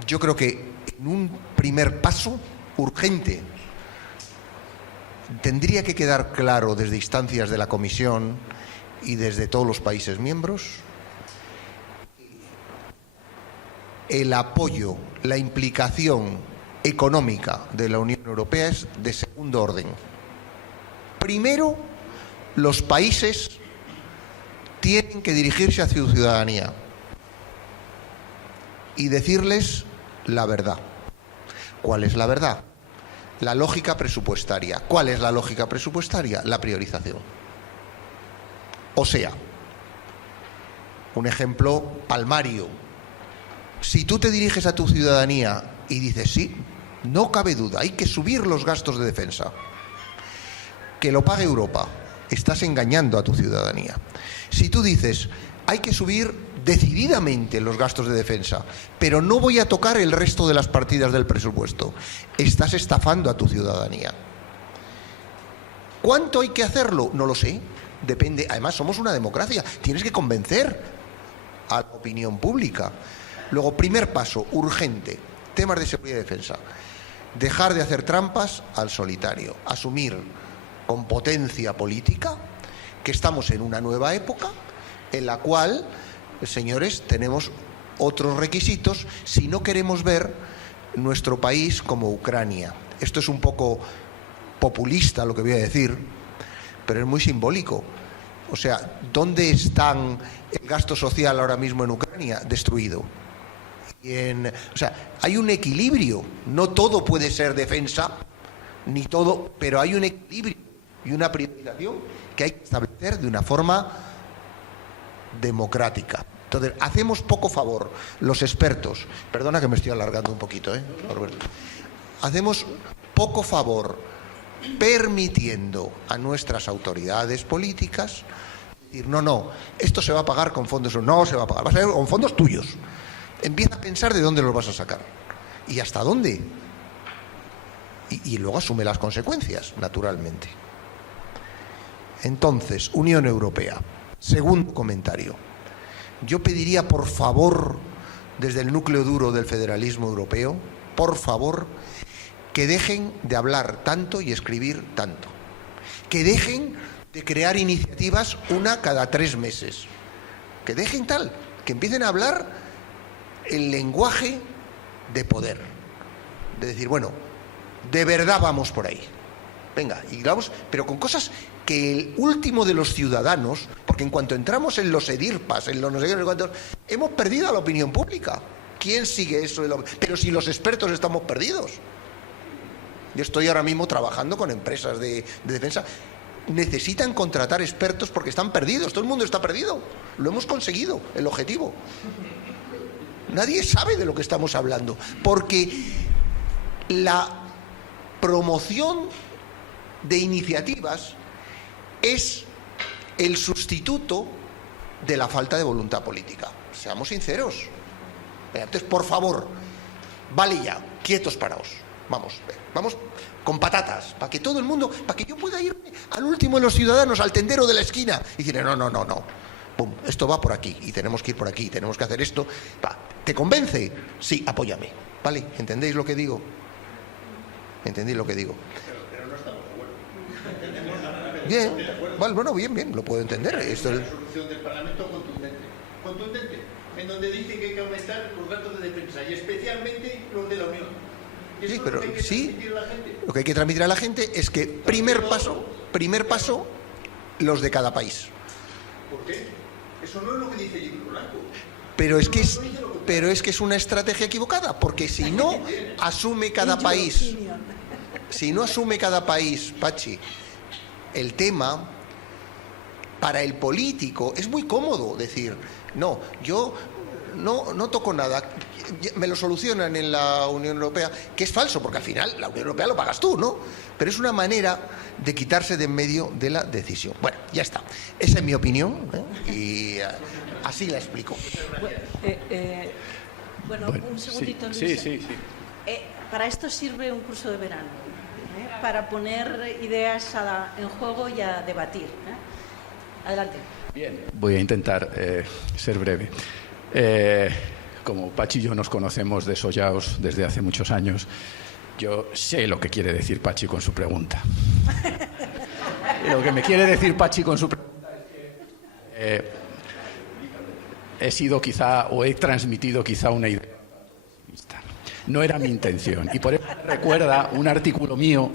Yo creo que en un primer paso urgente tendría que quedar claro desde instancias de la Comisión y desde todos los países miembros el apoyo, la implicación económica de la Unión Europea es de segundo orden. Primero, los países tienen que dirigirse hacia su ciudadanía y decirles la verdad. ¿Cuál es la verdad? La lógica presupuestaria. ¿Cuál es la lógica presupuestaria? La priorización. O sea, un ejemplo palmario. Si tú te diriges a tu ciudadanía y dices, sí, no cabe duda, hay que subir los gastos de defensa, que lo pague Europa, estás engañando a tu ciudadanía. Si tú dices, hay que subir decididamente los gastos de defensa, pero no voy a tocar el resto de las partidas del presupuesto, estás estafando a tu ciudadanía. ¿Cuánto hay que hacerlo? No lo sé, depende. Además, somos una democracia, tienes que convencer a la opinión pública. Luego, primer paso, urgente, temas de seguridad y defensa. Dejar de hacer trampas al solitario, asumir con potencia política que estamos en una nueva época en la cual, señores, tenemos otros requisitos si no queremos ver nuestro país como Ucrania. Esto es un poco populista lo que voy a decir, pero es muy simbólico. O sea, ¿dónde está el gasto social ahora mismo en Ucrania? Destruido. O sea, hay un equilibrio. No todo puede ser defensa, ni todo, pero hay un equilibrio y una priorización que hay que establecer de una forma democrática. Entonces, hacemos poco favor los expertos. Perdona que me estoy alargando un poquito, Roberto. Hacemos poco favor permitiendo a nuestras autoridades políticas decir, no, esto se va a pagar con fondos, no se va a pagar, va a ser con fondos tuyos. Empieza a pensar de dónde los vas a sacar y hasta dónde. Y luego asume las consecuencias, naturalmente. Entonces, Unión Europea. Segundo comentario. Yo pediría, por favor, desde el núcleo duro del federalismo europeo, por favor, que dejen de hablar tanto y escribir tanto. Que dejen de crear iniciativas una cada 3 meses. Que dejen que empiecen a hablar el lenguaje de poder. De decir, bueno, de verdad vamos por ahí. Venga, y vamos, pero con cosas que el último de los ciudadanos, porque en cuanto entramos en los edirpas, en los no sé qué, hemos perdido a la opinión pública. ¿Quién sigue eso? Pero si los expertos estamos perdidos. Yo estoy ahora mismo trabajando con empresas de defensa. Necesitan contratar expertos porque están perdidos. Todo el mundo está perdido. Lo hemos conseguido, el objetivo. Nadie sabe de lo que estamos hablando. Porque la promoción de iniciativas es el sustituto de la falta de voluntad política. Seamos sinceros. Entonces, por favor, vale ya, quietos paraos. Vamos con patatas, para que todo el mundo, para que yo pueda ir al último de los ciudadanos, al tendero de la esquina, y decir, no. Pum, esto va por aquí, y tenemos que ir por aquí, tenemos que hacer esto. ¿Te convence? Sí, apóyame. ¿Vale? ¿Entendéis lo que digo? ¿Entendéis lo que digo? Pero no estamos de acuerdo. Bien, vale, bueno, bien, lo puedo entender. Esto es... La resolución del Parlamento contundente, en donde dice que hay que aumentar los gastos de defensa, y especialmente los de la Unión. Sí, pero sí, lo que hay que transmitir a la gente. Lo que hay que transmitir a la gente es que primer paso, los de cada país. ¿Por qué? Eso no es lo que dice el libro blanco. Pero es que es una estrategia equivocada, porque si no asume cada país, Pachi, el tema, para el político es muy cómodo decir, no, yo no toco nada, me lo solucionan en la Unión Europea, que es falso, porque al final la Unión Europea lo pagas tú, ¿no? Pero es una manera de quitarse de en medio de la decisión. Bueno, ya está. Esa es mi opinión, y así la explico. Bueno, un segundito, Luis. Sí. Para esto sirve un curso de verano, para poner ideas en juego y a debatir. Adelante. Bien, voy a intentar ser breve. Como Pachi y yo nos conocemos desollados desde hace muchos años, yo sé lo que quiere decir Pachi con su pregunta. Lo que me quiere decir Pachi con su pregunta es que he sido quizá, o he transmitido quizá una idea. No era mi intención. Y por eso recuerda un artículo mío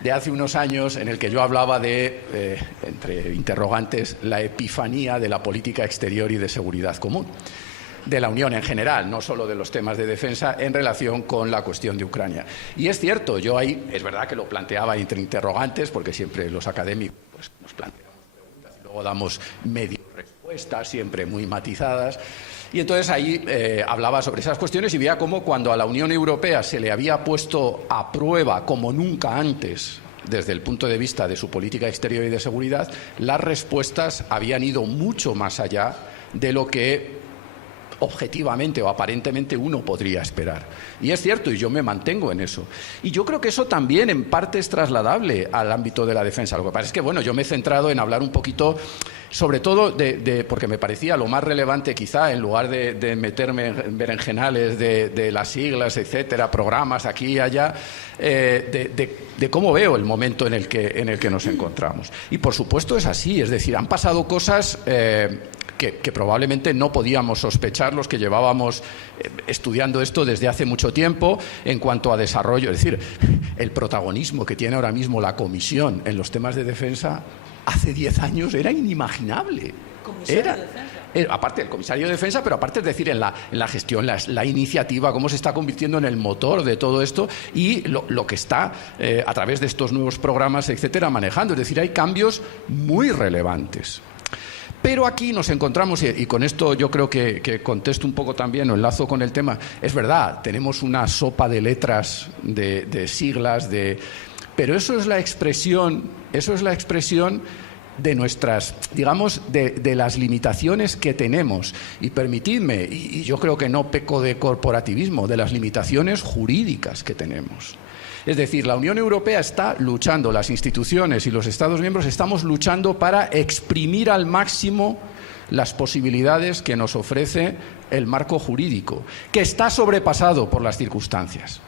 de hace unos años en el que yo hablaba de, entre interrogantes, la epifanía de la política exterior y de seguridad común de la Unión en general, no solo de los temas de defensa, en relación con la cuestión de Ucrania. Y es cierto, yo ahí, es verdad que lo planteaba entre interrogantes, porque siempre los académicos pues, nos planteamos preguntas y luego damos medio respuestas, siempre muy matizadas. Y entonces ahí hablaba sobre esas cuestiones y veía cómo cuando a la Unión Europea se le había puesto a prueba como nunca antes desde el punto de vista de su política exterior y de seguridad, las respuestas habían ido mucho más allá de lo que objetivamente o aparentemente uno podría esperar. Y es cierto, y yo me mantengo en eso. Y yo creo que eso también en parte es trasladable al ámbito de la defensa. Lo que pasa es que, bueno, yo me he centrado en hablar un poquito, sobre todo porque me parecía lo más relevante quizá, en lugar de meterme en berenjenales de las siglas, etcétera, programas aquí y allá, de cómo veo el momento en el que nos encontramos. Y por supuesto es así, es decir, han pasado cosas que probablemente no podíamos sospechar los que llevábamos estudiando esto desde hace mucho tiempo en cuanto a desarrollo. Es decir, el protagonismo que tiene ahora mismo la Comisión en los temas de defensa hace 10 años era inimaginable. Aparte del comisario de defensa, pero aparte, es decir, en la gestión, la iniciativa, cómo se está convirtiendo en el motor de todo esto y lo que está a través de estos nuevos programas, etcétera, manejando. Es decir, hay cambios muy relevantes. Pero aquí nos encontramos, y con esto yo creo que contesto un poco también, o enlazo con el tema, es verdad, tenemos una sopa de letras, de siglas, pero eso es la expresión de nuestras, digamos, de las limitaciones que tenemos. Y permitidme, y yo creo que no peco de corporativismo, de las limitaciones jurídicas que tenemos. Es decir, la Unión Europea está luchando, las instituciones y los Estados miembros estamos luchando para exprimir al máximo las posibilidades que nos ofrece el marco jurídico, que está sobrepasado por las circunstancias.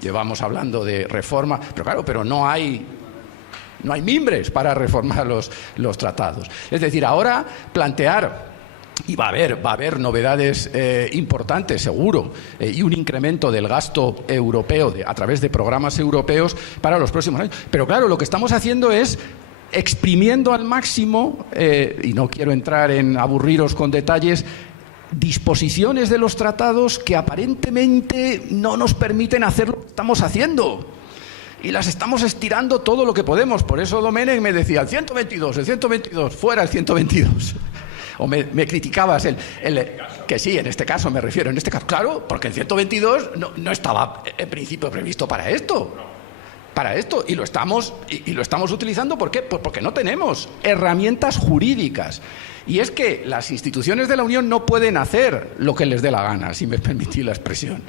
Llevamos hablando de reforma, pero claro, pero no hay mimbres para reformar los tratados. Es decir, ahora plantear, y va a haber novedades importantes, seguro, y un incremento del gasto europeo a través de programas europeos para los próximos años. Pero claro, lo que estamos haciendo es exprimiendo al máximo, y no quiero entrar en aburriros con detalles, disposiciones de los tratados que aparentemente no nos permiten hacer lo que estamos haciendo. Y las estamos estirando todo lo que podemos. Por eso Domenech me decía, el 122, fuera el 122. O me criticabas que sí, en este caso me refiero, en este caso, claro, porque el 122 no estaba en principio previsto para esto. Para esto, y lo estamos utilizando, ¿por qué? Pues porque no tenemos herramientas jurídicas. Y es que las instituciones de la Unión no pueden hacer lo que les dé la gana, si me permitís la expresión.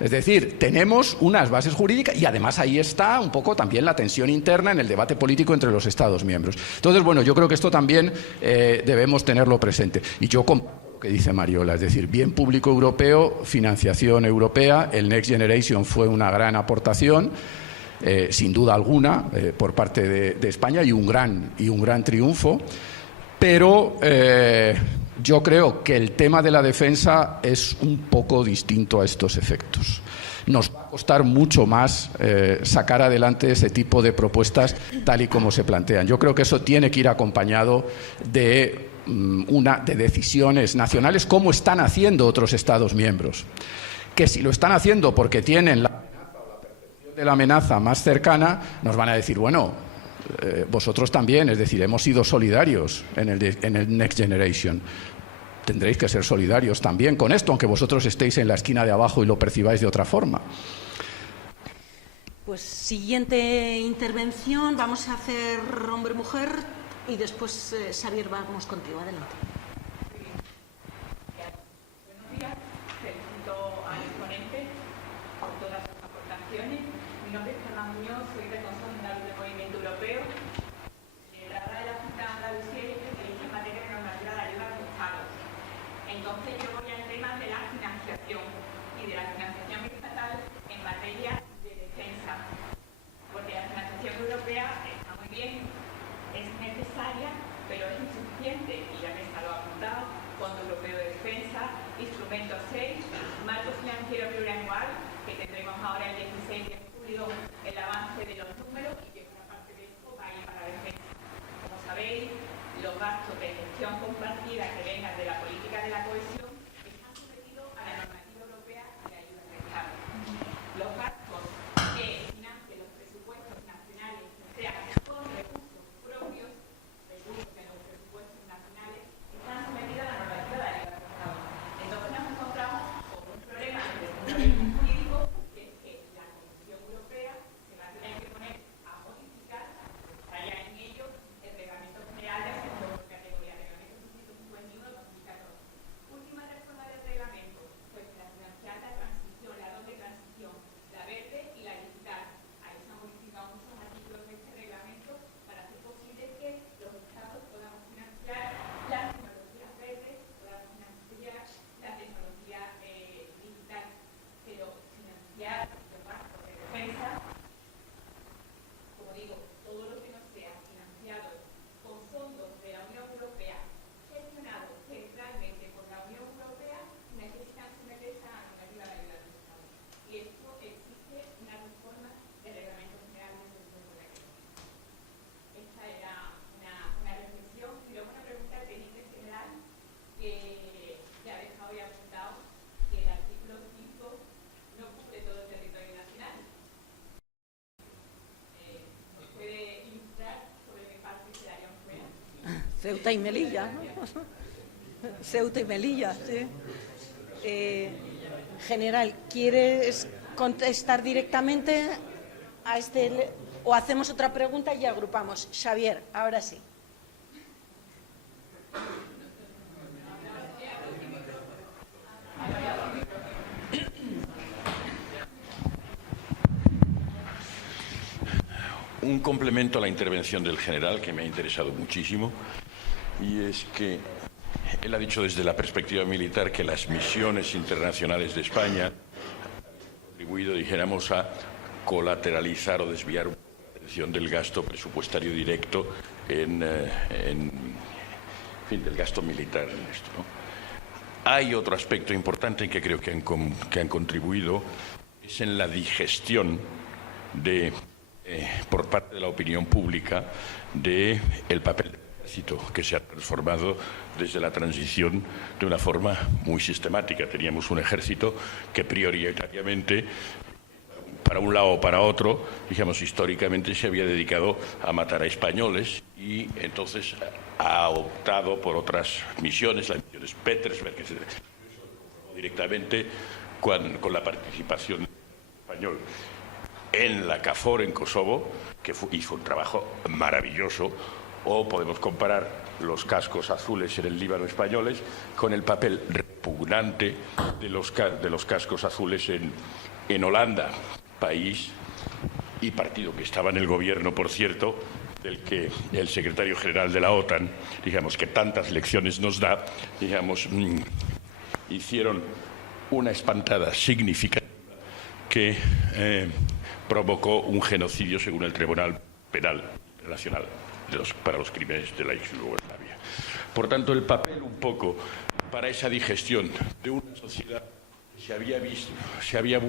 Es decir, tenemos unas bases jurídicas y además ahí está un poco también la tensión interna en el debate político entre los Estados miembros. Entonces, bueno, yo creo que esto también debemos tenerlo presente. Y yo comparto lo que dice Mariola, es decir, bien público europeo, financiación europea, el Next Generation fue una gran aportación, sin duda alguna, por parte de España y un gran triunfo, pero yo creo que el tema de la defensa es un poco distinto a estos efectos. Nos va a costar mucho más sacar adelante ese tipo de propuestas tal y como se plantean. Yo creo que eso tiene que ir acompañado de decisiones nacionales, como están haciendo otros Estados miembros. Que si lo están haciendo porque tienen la de la amenaza más cercana, nos van a decir, bueno, vosotros también, es decir, hemos sido solidarios en el Next Generation. Tendréis que ser solidarios también con esto, aunque vosotros estéis en la esquina de abajo y lo percibáis de otra forma. Pues siguiente intervención, vamos a hacer hombre-mujer y después, Xavier, vamos contigo. Adelante. Buenos días, felicito al exponente por todas sus aportaciones. Mi nombre es Fernanda Muñoz, soy responsable del Movimiento Europeo. La verdad de la Junta de Andalucía es especialista en materia de normativa de ayuda a los Estados. Entonces yo voy al tema de la financiación y de la financiación estatal en materia de defensa. Porque la financiación europea está muy bien, es necesaria, pero es insuficiente, y la mesa lo ha apuntado, Fondo Europeo de Defensa, Instrumento 6, Marco Financiero Plurianual, que tendremos ahora el 16 de julio el avance de los números, y que una parte de esto va a ir para la defensa. Como sabéis, los gastos de gestión compartida que vengan de la política de la cohesión están sometidos a la normativa europea de ayuda al Estado. Los gastos que financien los presupuestos nacionales, o sea, con recursos propios, recursos de los presupuestos nacionales, están sometidos a la normativa de ayuda al Estado. Entonces nos encontramos con un problema desde el punto de vista jurídico, que es que la Comisión Europea se va a tener que poner a modificar, está ya en ello, el Reglamento General de Asesor por categoría, Reglamento 151/2014. Última reforma del reglamento, pues la financiar la transición, la doble transición, la verde y la digital. Ahí se han modificado muchos artículos de este reglamento para hacer posible que los Estados podamos financiar las tecnologías verdes, podamos financiar la tecnología digital, pero financiar los gastos de defensa, como digo, todo lo que no sea financiado con fondos de la Unión Europea, gestionados centralmente por la Unión Europea, necesitan someterse a la normativa de ayuda al Estado. Y esto exige una reforma del Reglamento General de Asesor por la Cohesión. Esta era una reflexión y luego una pregunta al teniente general que ha dejado ya apuntado que el artículo 5 no cubre todo el territorio nacional. ¿Nos puede ilustrar sobre qué parte se harían fuera? Ceuta y Melilla, ¿no? Ceuta y Melilla, sí. General, ¿quieres contestar directamente a este o hacemos otra pregunta y agrupamos? Xavier, ahora sí. Un complemento a la intervención del general que me ha interesado muchísimo, y es que él ha dicho desde la perspectiva militar que las misiones internacionales de España han contribuido, dijéramos, a colateralizar o desviar la atención del gasto presupuestario directo en fin, del gasto militar en esto, ¿no? Hay otro aspecto importante en que creo que han contribuido, es en la digestión por parte de la opinión pública del papel de ejército que se ha transformado desde la transición de una forma muy sistemática. Teníamos un ejército que prioritariamente, para un lado o para otro, digamos, históricamente se había dedicado a matar a españoles y entonces ha optado por otras misiones, las misiones Petersberg, etc. Directamente con la participación española en la KFOR en Kosovo, que hizo un trabajo maravilloso, o podemos comparar los cascos azules en el Líbano españoles con el papel repugnante de los cascos azules en Holanda, país y partido que estaba en el gobierno, por cierto, del que el secretario general de la OTAN, digamos, que tantas lecciones nos da, digamos, hicieron una espantada significativa que provocó un genocidio según el Tribunal Penal Internacional para los crímenes de la ex Yugoslavia. Por tanto, el papel un poco para esa digestión de una sociedad que se había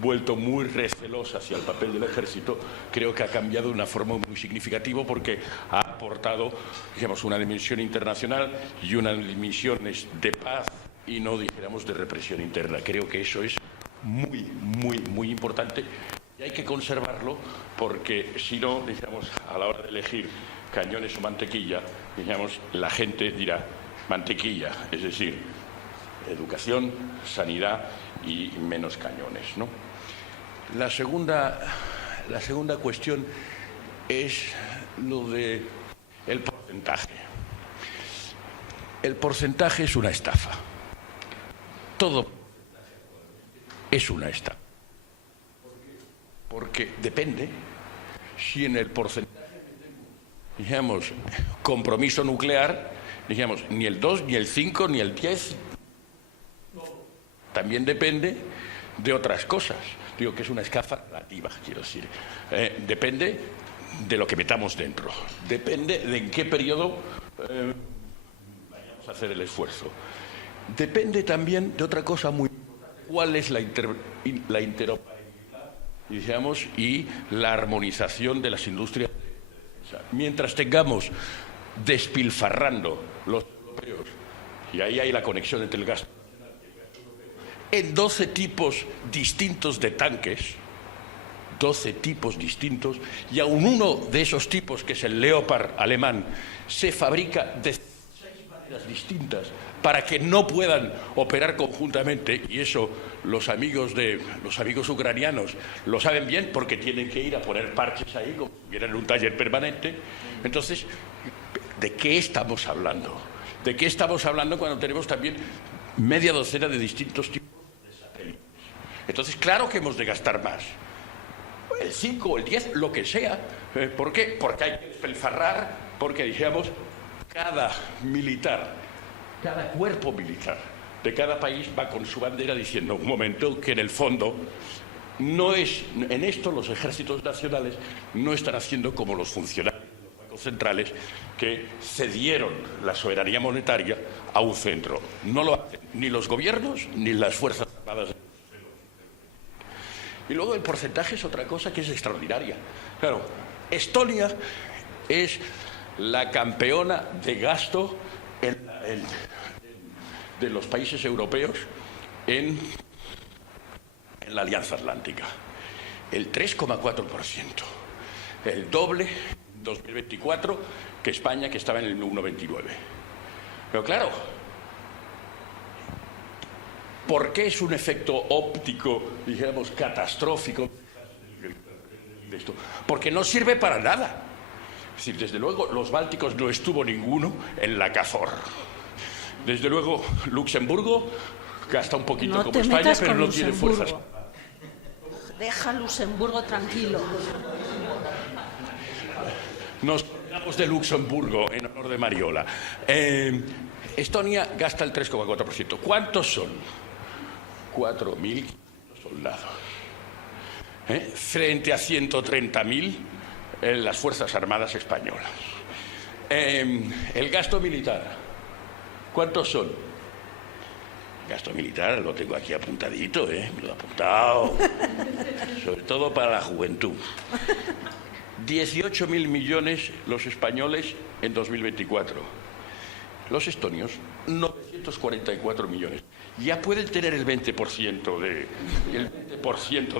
vuelto muy recelosa hacia el papel del ejército, creo que ha cambiado de una forma muy significativa porque ha aportado, digamos, una dimensión internacional y una dimensión de paz y no, dijéramos, de represión interna. Creo que eso es muy, muy, muy importante y hay que conservarlo porque si no, digamos, a la hora de elegir cañones o mantequilla, digamos, la gente dirá mantequilla, es decir, educación, sanidad y menos cañones, ¿no? La segunda cuestión es lo de el porcentaje. El porcentaje es una estafa. Todo es una estafa. Porque depende si en el porcentaje, digamos, compromiso nuclear, digamos, ni el 2, ni el 5, ni el 10. También depende de otras cosas. Digo que es una estafa relativa, quiero decir. Depende de lo que metamos dentro. Depende de en qué periodo vayamos a hacer el esfuerzo. Depende también de otra cosa muy importante. ¿Cuál es la interoperabilidad, digamos, y la armonización de las industrias? Mientras tengamos despilfarrando los europeos, y ahí hay la conexión entre el gasto en 12 tipos distintos de tanques, 12 tipos distintos, y aún uno de esos tipos, que es el Leopard alemán, se fabrica de 6 maneras distintas para que no puedan operar conjuntamente, y eso los amigos ucranianos lo saben bien porque tienen que ir a poner parches ahí como si estuvieran en un taller permanente. Entonces, ¿de qué estamos hablando? ¿De qué estamos hablando cuando tenemos también media docena de distintos tipos de satélites? Entonces, claro que hemos de gastar más. El 5 o el 10, lo que sea. ¿Por qué? Porque hay que despilfarrar, porque, dijéramos, cada militar, cada cuerpo militar de cada país va con su bandera diciendo, un momento, que en el fondo no es, en esto los ejércitos nacionales no están haciendo como los funcionarios de los bancos centrales que cedieron la soberanía monetaria a un centro. No lo hacen ni los gobiernos ni las Fuerzas Armadas. Y luego el porcentaje es otra cosa que es extraordinaria. Claro, Estonia es la campeona de gasto de los países europeos en la Alianza Atlántica. El 3,4%. El doble en 2024 que España, que estaba en el 1,29%. Pero claro, ¿por qué es un efecto óptico, digamos, catastrófico de esto? Porque no sirve para nada. Es decir, desde luego, los bálticos no estuvo ninguno en la KFOR. Desde luego, Luxemburgo gasta un poquito no como te España, metas pero con no tiene fuerzas. Deja Luxemburgo tranquilo. Nos hablamos de Luxemburgo en honor de Mariola. Estonia gasta el 3,4%. ¿Cuántos son? 4.000 soldados. Frente a 130.000 en las Fuerzas Armadas españolas. El gasto militar. ¿Cuántos son? Gasto militar, lo tengo aquí apuntadito, me lo he apuntado. Sobre todo para la juventud. 18.000 millones los españoles en 2024. Los estonios, 944 millones. Ya pueden tener el 20%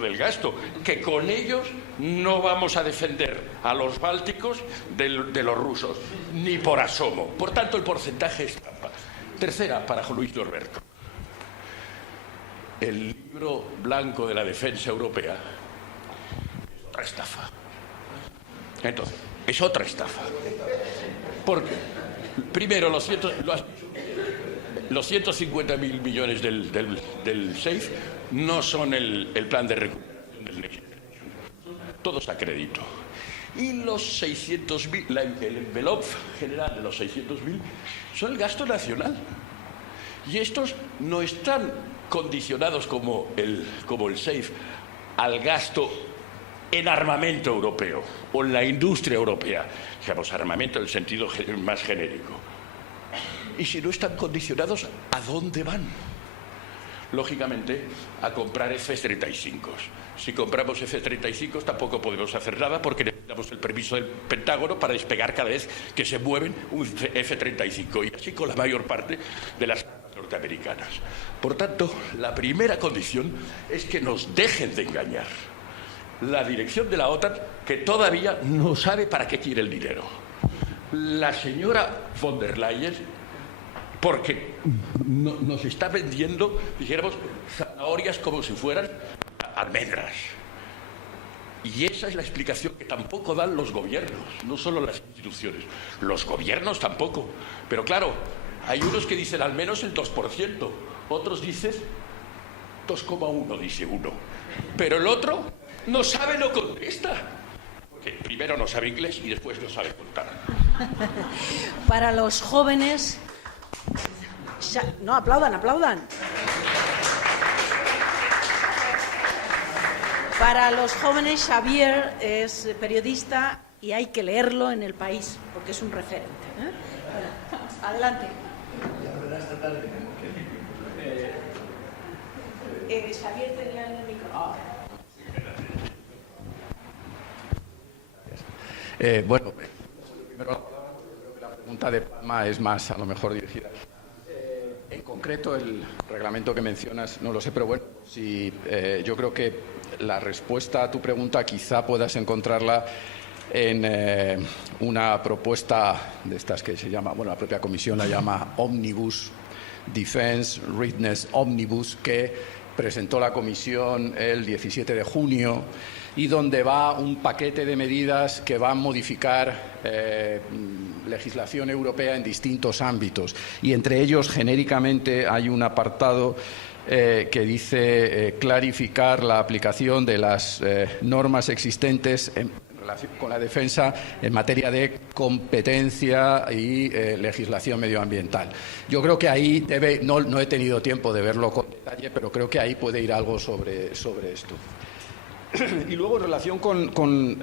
del gasto, que con ellos no vamos a defender a los bálticos de los rusos, ni por asomo. Por tanto, el porcentaje es trampa. Tercera, para Luis Norberto. El libro blanco de la defensa europea es otra estafa. Entonces, es otra estafa. Porque, primero, los 150.000 millones del SAFE no son el plan de recuperación del Next Generation. Todos a crédito. Y los 600.000, el envelope general de los 600.000 son el gasto nacional. Y estos no están condicionados como el SAFE al gasto en armamento europeo o en la industria europea, digamos, armamento en el sentido más genérico. Y si no están condicionados, ¿a dónde van? Lógicamente, a comprar F-35. Si compramos F-35 tampoco podemos hacer nada porque necesitamos el permiso del Pentágono para despegar cada vez que se mueven un F-35 y así con la mayor parte de las norteamericanas. Por tanto, la primera condición es que nos dejen de engañar. La dirección de la OTAN, que todavía no sabe para qué quiere el dinero. La señora von der Leyen, porque nos está vendiendo, dijéramos, zanahorias como si fueran almendras. Y esa es la explicación que tampoco dan los gobiernos, no solo las instituciones. Los gobiernos tampoco. Pero claro, hay unos que dicen al menos el 2%, otros dicen 2,1, dice uno. Pero el otro no sabe, no contesta. Porque primero no sabe inglés y después no sabe contar. Para los jóvenes... No, aplaudan. Para los jóvenes, Xavier es periodista y hay que leerlo en El País, porque es un referente. Bueno, adelante. Xavier tenía el micrófono. Bueno, primero creo que la pregunta de Palma es más, a lo mejor, dirigida. En concreto, el reglamento que mencionas, no lo sé, pero bueno, yo creo que la respuesta a tu pregunta quizá puedas encontrarla en una propuesta de estas que se llama, bueno, la propia Comisión la llama Omnibus, Defense Readiness Omnibus, que presentó la Comisión el 17 de junio y donde va un paquete de medidas que van a modificar legislación europea en distintos ámbitos. Y entre ellos, genéricamente, hay un apartado que dice clarificar la aplicación de las normas existentes en relación con la defensa en materia de competencia y legislación medioambiental. Yo creo que ahí no he tenido tiempo de verlo con detalle, pero creo que ahí puede ir algo sobre esto. Y luego, en relación con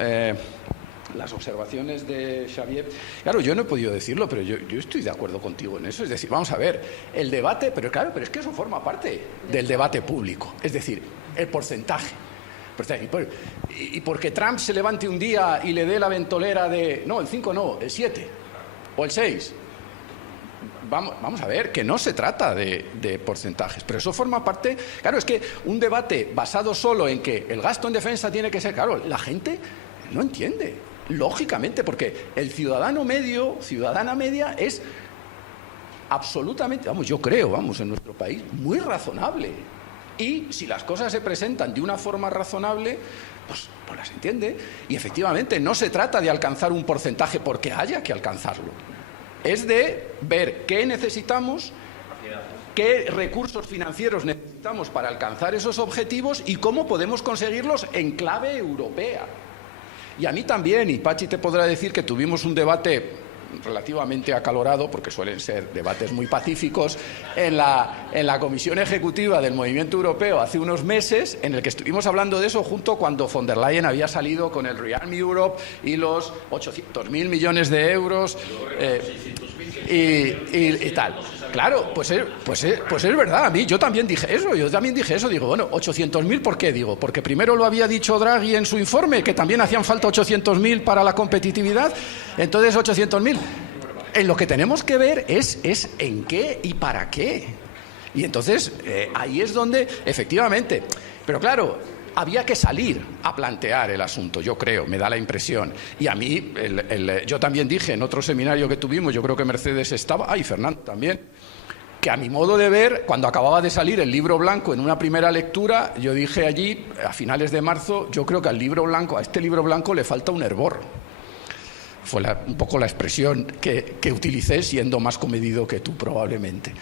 las observaciones de Xavier, claro, yo no he podido decirlo, pero yo estoy de acuerdo contigo en eso. Es decir, vamos a ver, el debate, pero es que eso forma parte del debate público. Es decir, el porcentaje. Y porque Trump se levante un día y le dé la ventolera de, no, el 5 no, el 7 o el 6. Vamos a ver, que no se trata de porcentajes, pero eso forma parte. Claro, es que un debate basado solo en que el gasto en defensa tiene que ser, claro, la gente no entiende, lógicamente, porque el ciudadano medio, ciudadana media, es absolutamente, yo creo, en nuestro país, muy razonable. Y si las cosas se presentan de una forma razonable, pues las entiende. Y efectivamente no se trata de alcanzar un porcentaje porque haya que alcanzarlo. Es de ver qué necesitamos, qué recursos financieros necesitamos para alcanzar esos objetivos y cómo podemos conseguirlos en clave europea. Y a mí también, y Pachi te podrá decir que tuvimos un debate relativamente acalorado, porque suelen ser debates muy pacíficos, en la Comisión Ejecutiva del Movimiento Europeo hace unos meses, en el que estuvimos hablando de eso justo cuando von der Leyen había salido con el Rearm Europe y los 800.000 millones de euros y tal. claro, pues es verdad. A mí yo también dije eso. Digo, bueno, 800.000, ¿por qué? Digo, porque primero lo había dicho Draghi en su informe, que también hacían falta 800.000 para la competitividad. Entonces, 800.000. En lo que tenemos que ver es en qué y para qué. Y entonces, ahí es donde, efectivamente... Pero claro, había que salir a plantear el asunto, yo creo, me da la impresión. Y a mí, yo también dije en otro seminario que tuvimos, yo creo que Mercedes estaba, y Fernando también, que a mi modo de ver, cuando acababa de salir el libro blanco en una primera lectura, yo dije allí, a finales de marzo, yo creo que a este libro blanco le falta un hervor. Fue un poco la expresión que utilicé, siendo más comedido que tú probablemente.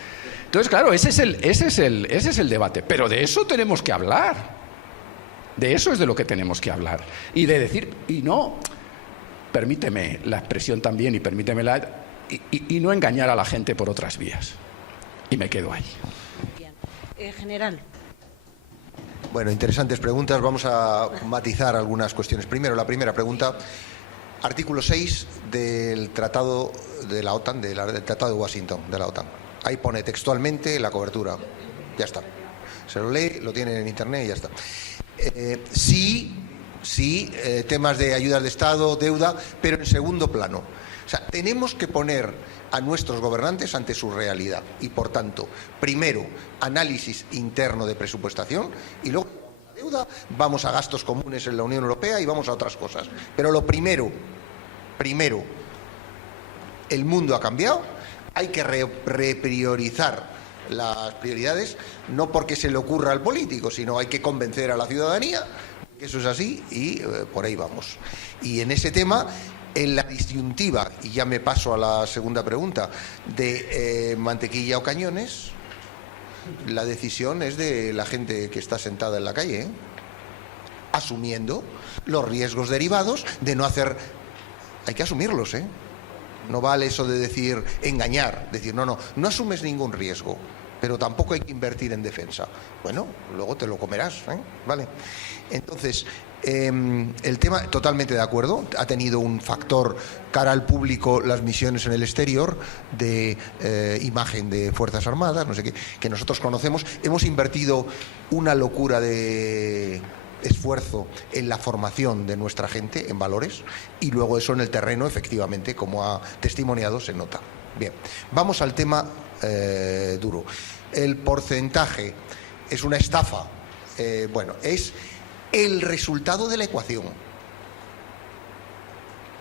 Entonces, claro, ese es el debate. Pero de eso tenemos que hablar. De eso es de lo que tenemos que hablar. Y de decir, y no, permíteme la expresión también, y permíteme y no engañar a la gente por otras vías. Y me quedo ahí. Bien. General. Bueno, interesantes preguntas. Vamos a matizar algunas cuestiones. Primero, la primera pregunta. Artículo 6 del Tratado de la OTAN, del Tratado de Washington, de la OTAN. Ahí pone textualmente la cobertura. Ya está. Se lo lee, lo tiene en internet y ya está. Sí, temas de ayudas de Estado, deuda, pero en segundo plano. O sea, tenemos que poner a nuestros gobernantes ante su realidad y, por tanto, primero, análisis interno de presupuestación y luego deuda, vamos a gastos comunes en la Unión Europea y vamos a otras cosas. Pero lo primero, el mundo ha cambiado, hay que repriorizar las prioridades, no porque se le ocurra al político, sino hay que convencer a la ciudadanía que eso es así y por ahí vamos. Y en ese tema, en la disyuntiva, y ya me paso a la segunda pregunta, de mantequilla o cañones, la decisión es de la gente que está sentada en la calle, asumiendo los riesgos derivados de no hacer... Hay que asumirlos, No vale eso de decir, engañar, decir, no asumes ningún riesgo, pero tampoco hay que invertir en defensa. Bueno, luego te lo comerás, ¿vale? Entonces, el tema, totalmente de acuerdo, ha tenido un factor cara al público las misiones en el exterior de imagen de Fuerzas Armadas, no sé qué, que nosotros conocemos. Hemos invertido una locura de esfuerzo en la formación de nuestra gente, en valores, y luego eso en el terreno, efectivamente, como ha testimoniado, se nota. Bien, vamos al tema duro. El porcentaje es una estafa. Bueno, es el resultado de la ecuación.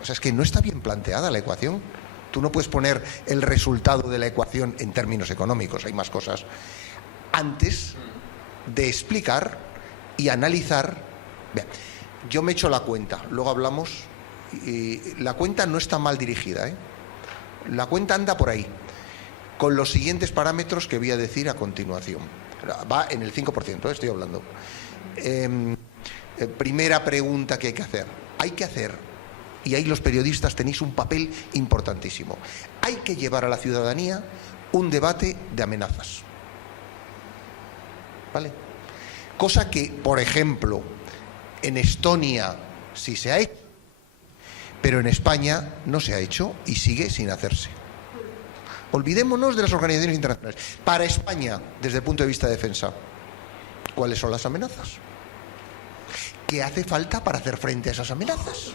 O sea, es que no está bien planteada la ecuación. Tú no puedes poner el resultado de la ecuación en términos económicos, hay más cosas, antes de explicar y analizar. Bien, yo me echo la cuenta, luego hablamos, y la cuenta no está mal dirigida, La cuenta anda por ahí, con los siguientes parámetros que voy a decir a continuación. Va en el 5%, estoy hablando. Primera pregunta que hay que hacer, y ahí los periodistas tenéis un papel importantísimo, hay que llevar a la ciudadanía un debate de amenazas, ¿vale? Cosa que, por ejemplo, en Estonia sí se ha hecho, pero en España no se ha hecho y sigue sin hacerse. Olvidémonos de las organizaciones internacionales. Para España, desde el punto de vista de defensa, ¿cuáles son las amenazas? ¿Qué hace falta para hacer frente a esas amenazas?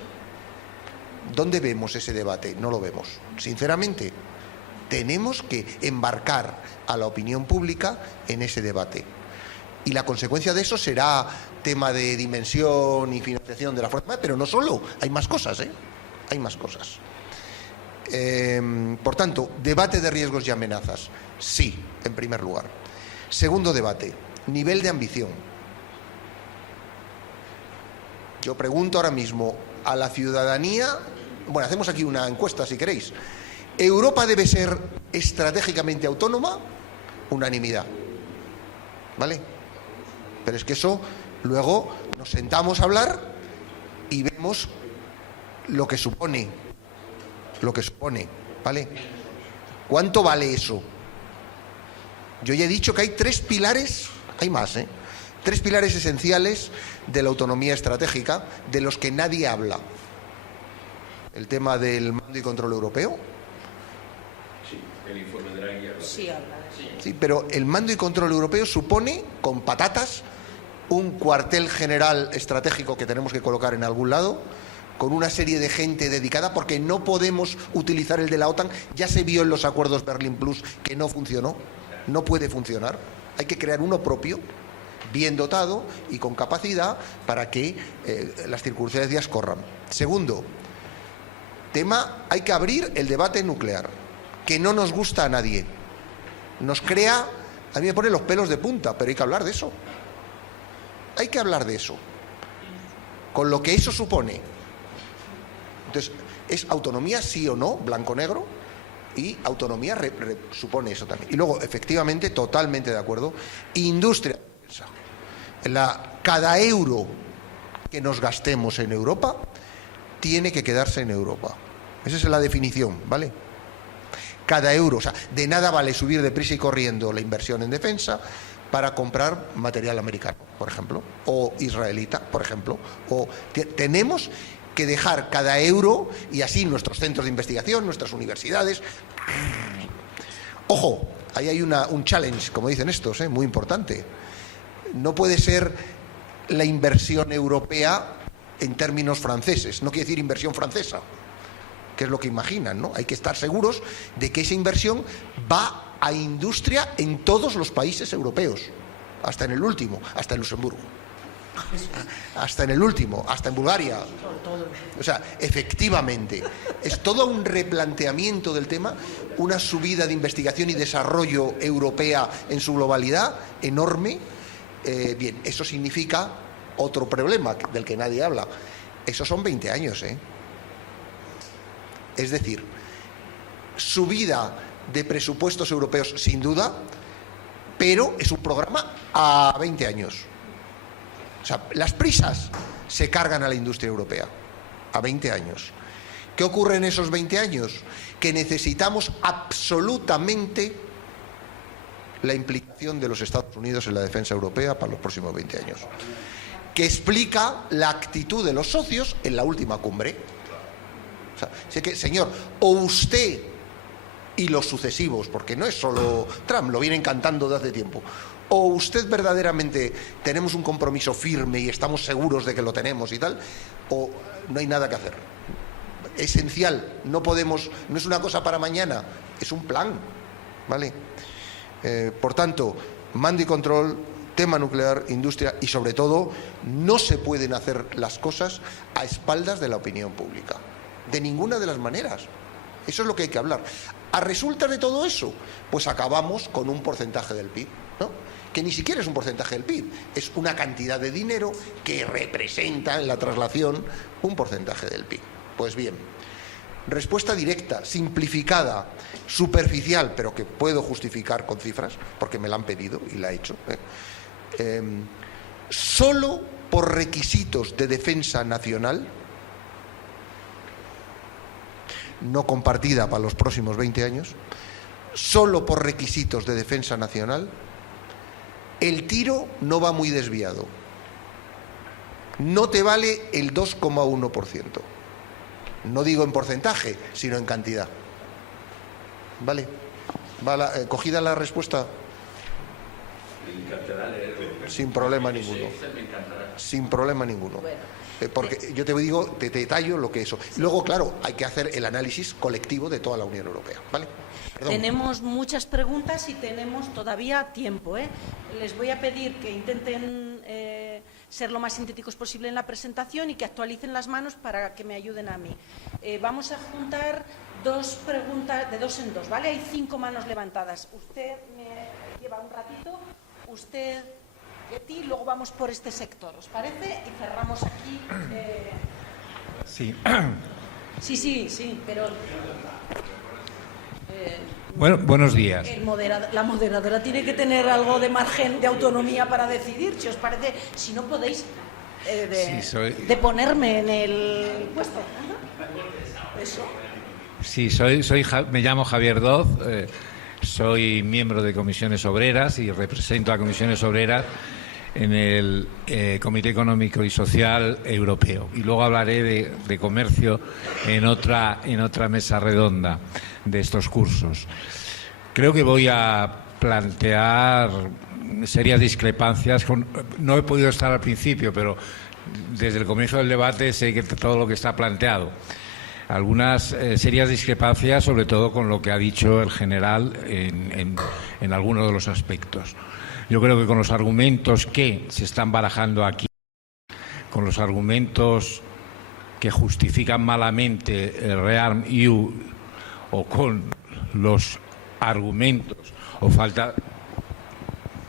¿Dónde vemos ese debate? No lo vemos. Sinceramente, tenemos que embarcar a la opinión pública en ese debate. Y la consecuencia de eso será tema de dimensión y financiación de la Fuerza Armada, pero no solo, hay más cosas, Hay más cosas. Por tanto, debate de riesgos y amenazas, sí, en primer lugar. Segundo debate, nivel de ambición. Yo pregunto ahora mismo a la ciudadanía, bueno, hacemos aquí una encuesta si queréis. ¿Europa debe ser estratégicamente autónoma? Unanimidad. ¿Vale? Pero es que eso, luego nos sentamos a hablar y vemos lo que supone, ¿vale? ¿Cuánto vale eso? Yo ya he dicho que hay 3 pilares, hay más, 3 pilares esenciales de la autonomía estratégica de los que nadie habla. El tema del mando y control europeo, El informe de Draghi habla. Sí, habla de eso. Sí, pero el mando y control europeo supone, con patatas, un cuartel general estratégico que tenemos que colocar en algún lado, con una serie de gente dedicada, porque no podemos utilizar el de la OTAN. Ya se vio en los acuerdos Berlín Plus que no funcionó, no puede funcionar. Hay que crear uno propio, bien dotado y con capacidad para que las circunstancias corran. Segundo tema, hay que abrir el debate nuclear, que no nos gusta a nadie. Nos crea, a mí me pone los pelos de punta, pero hay que hablar de eso. Hay que hablar de eso, con lo que eso supone. Entonces, ¿es autonomía sí o no, blanco-negro? Y autonomía supone eso también. Y luego, efectivamente, totalmente de acuerdo, industria. Cada euro que nos gastemos en Europa tiene que quedarse en Europa. Esa es la definición, ¿vale? Cada euro, o sea, de nada vale subir deprisa y corriendo la inversión en defensa para comprar material americano, por ejemplo, o israelita, por ejemplo. Tenemos que dejar cada euro, y así nuestros centros de investigación, nuestras universidades. Ojo, ahí hay un challenge, como dicen estos, muy importante. No puede ser la inversión europea en términos franceses, no quiere decir inversión francesa, que es lo que imaginan, ¿no? Hay que estar seguros de que esa inversión va a industria en todos los países europeos, hasta en el último, hasta en Luxemburgo, hasta en el último, hasta en Bulgaria. O sea, efectivamente, es todo un replanteamiento del tema, una subida de investigación y desarrollo europea en su globalidad enorme. Bien, eso significa otro problema del que nadie habla. Esos son 20 años, Es decir, subida de presupuestos europeos sin duda, pero es un programa a 20 años. O sea, las prisas se cargan a la industria europea a 20 años. ¿Qué ocurre en esos 20 años? Que necesitamos absolutamente la implicación de los Estados Unidos en la defensa europea para los próximos 20 años, que explica la actitud de los socios en la última cumbre. O sea, sé que, señor, o usted y los sucesivos, porque no es solo Trump, lo vienen cantando de hace tiempo, o usted verdaderamente tenemos un compromiso firme y estamos seguros de que lo tenemos y tal, o no hay nada que hacer. Esencial, no es una cosa para mañana, es un plan, ¿vale? Por tanto, mando y control, tema nuclear, industria y sobre todo, no se pueden hacer las cosas a espaldas de la opinión pública, de ninguna de las maneras. Eso es lo que hay que hablar. A resulta de todo eso, pues acabamos con un porcentaje del PIB, ¿no? Que ni siquiera es un porcentaje del PIB, es una cantidad de dinero que representa en la traslación un porcentaje del PIB. Pues bien, respuesta directa, simplificada, superficial, pero que puedo justificar con cifras, porque me la han pedido y la he hecho. Solo por requisitos de defensa nacional, no compartida para los próximos 20 años, solo por requisitos de defensa nacional, el tiro no va muy desviado. No te vale el 2,1%. No digo en porcentaje, sino en cantidad. ¿Vale? ¿Cogida la respuesta? Me encantará leerlo. Sin problema ninguno. Sin problema ninguno. Porque yo te digo, te detallo lo que eso. Luego, claro, hay que hacer el análisis colectivo de toda la Unión Europea. ¿Vale? Perdón. Tenemos muchas preguntas y tenemos todavía tiempo, Les voy a pedir que intenten ser lo más sintéticos posible en la presentación y que actualicen las manos para que me ayuden a mí. Vamos a juntar dos preguntas de dos en dos, ¿vale? Hay 5 manos levantadas. Usted me lleva un ratito, usted y a ti, luego vamos por este sector, ¿os parece? Y cerramos aquí. Sí. Sí, pero... Bueno, buenos días. La moderadora tiene que tener algo de margen de autonomía para decidir, si os parece, si no podéis de ponerme en el puesto. Eso. Sí, me llamo Javier Doz, soy miembro de Comisiones Obreras y represento a Comisiones Obreras en el Comité Económico y Social Europeo. Y luego hablaré de comercio en otra mesa redonda de estos cursos. Creo que voy a plantear serias discrepancias. No he podido estar al principio, pero desde el comienzo del debate sé que todo lo que está planteado. Algunas serias discrepancias, sobre todo con lo que ha dicho el general en algunos de los aspectos. Yo creo que con los argumentos que se están barajando aquí, con los argumentos que justifican malamente el ReArmEU, o con los argumentos o falta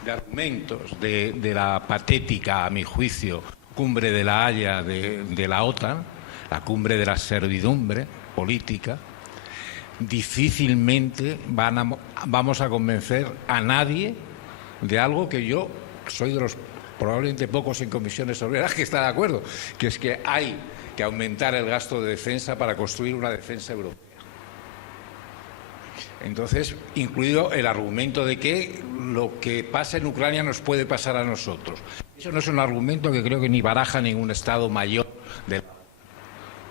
de argumentos de la patética, a mi juicio, cumbre de la Haya de la OTAN, la cumbre de la servidumbre política, difícilmente vamos a convencer a nadie de algo que yo soy de los probablemente pocos en comisiones obreras que está de acuerdo, que es que hay que aumentar el gasto de defensa para construir una defensa europea. Entonces, incluido el argumento de que lo que pasa en Ucrania nos puede pasar a nosotros. Eso no es un argumento que creo que ni baraja ningún Estado mayor de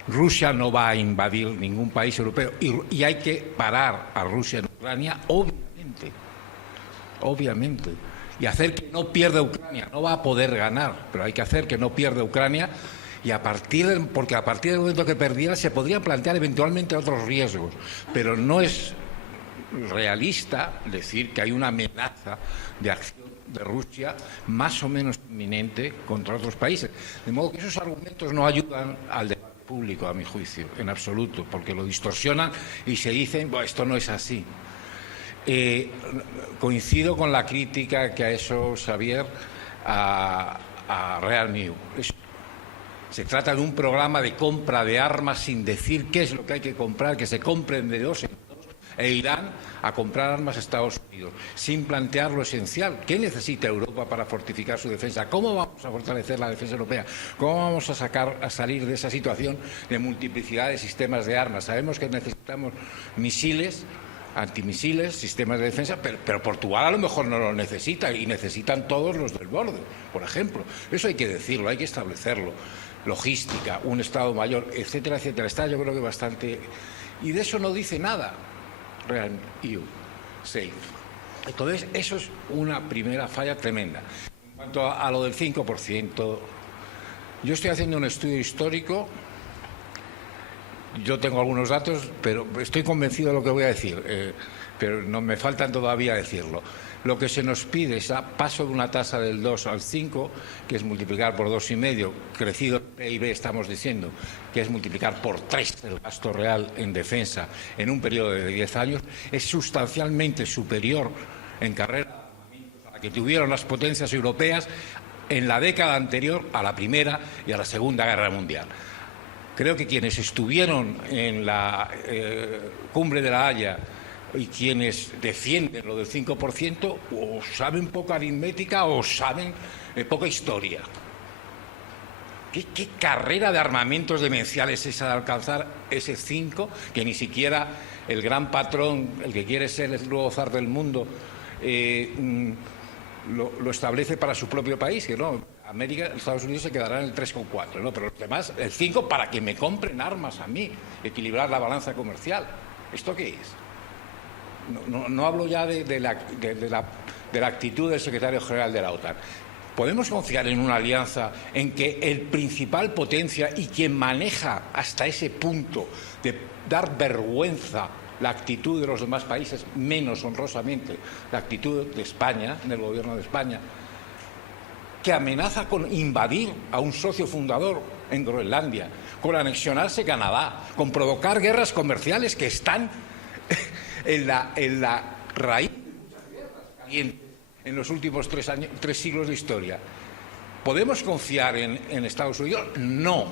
Rusia. No va a invadir ningún país europeo y hay que parar a Rusia en Ucrania, obviamente, y hacer que no pierda Ucrania. No va a poder ganar, pero hay que hacer que no pierda Ucrania, y porque a partir del momento que perdiera se podrían plantear eventualmente otros riesgos, pero no es realista decir que hay una amenaza de acción de Rusia más o menos inminente contra otros países. De modo que esos argumentos no ayudan al debate público, a mi juicio, en absoluto, porque lo distorsionan y se dicen, bueno, esto no es así. Coincido con la crítica que ha hecho Xavier a ReArmEU. Se trata de un programa de compra de armas sin decir qué es lo que hay que comprar, que se compren de dos en dos, e irán a comprar armas a Estados Unidos, sin plantear lo esencial. ¿Qué necesita Europa para fortificar su defensa? ¿Cómo vamos a fortalecer la defensa europea? ¿Cómo vamos a salir de esa situación de multiplicidad de sistemas de armas? Sabemos que necesitamos misiles, antimisiles, sistemas de defensa, pero Portugal a lo mejor no lo necesita, y necesitan todos los del borde, por ejemplo. Eso hay que decirlo, hay que establecerlo. Logística, un Estado mayor, etcétera, etcétera. Está, yo creo que bastante... Y de eso no dice nada ReArmEU, SAFE. Entonces, eso es una primera falla tremenda. En cuanto a lo del 5%, yo estoy haciendo un estudio histórico. Yo tengo algunos datos, pero estoy convencido de lo que voy a decir, pero no me faltan todavía decirlo. Lo que se nos pide es a paso de una tasa del 2 al 5, que es multiplicar por 2,5, crecido el PIB, estamos diciendo, que es multiplicar por 3 el gasto real en defensa en un periodo de 10 años, es sustancialmente superior en carrera a la que tuvieron las potencias europeas en la década anterior a la Primera y a la Segunda Guerra Mundial. Creo que quienes estuvieron en la cumbre de la Haya y quienes defienden lo del 5% o saben poca aritmética o saben poca historia. ¿Qué carrera de armamentos demenciales es esa de alcanzar ese 5 que ni siquiera el gran patrón, el que quiere ser el nuevo zar del mundo, lo establece para su propio país? Que no, América, Estados Unidos se quedará en el 3,4, ¿no? Pero los demás, el 5 para que me compren armas a mí, equilibrar la balanza comercial. ¿Esto qué es? No hablo ya de la actitud del secretario general de la OTAN. ¿Podemos confiar en una alianza en que el principal potencia y quien maneja hasta ese punto de dar vergüenza la actitud de los demás países, menos honrosamente la actitud de España, del gobierno de España, que amenaza con invadir a un socio fundador en Groenlandia, con anexionarse Canadá, con provocar guerras comerciales que están en la raíz de muchas guerras calientes en los últimos 3 siglos de historia? ¿Podemos confiar en Estados Unidos? No,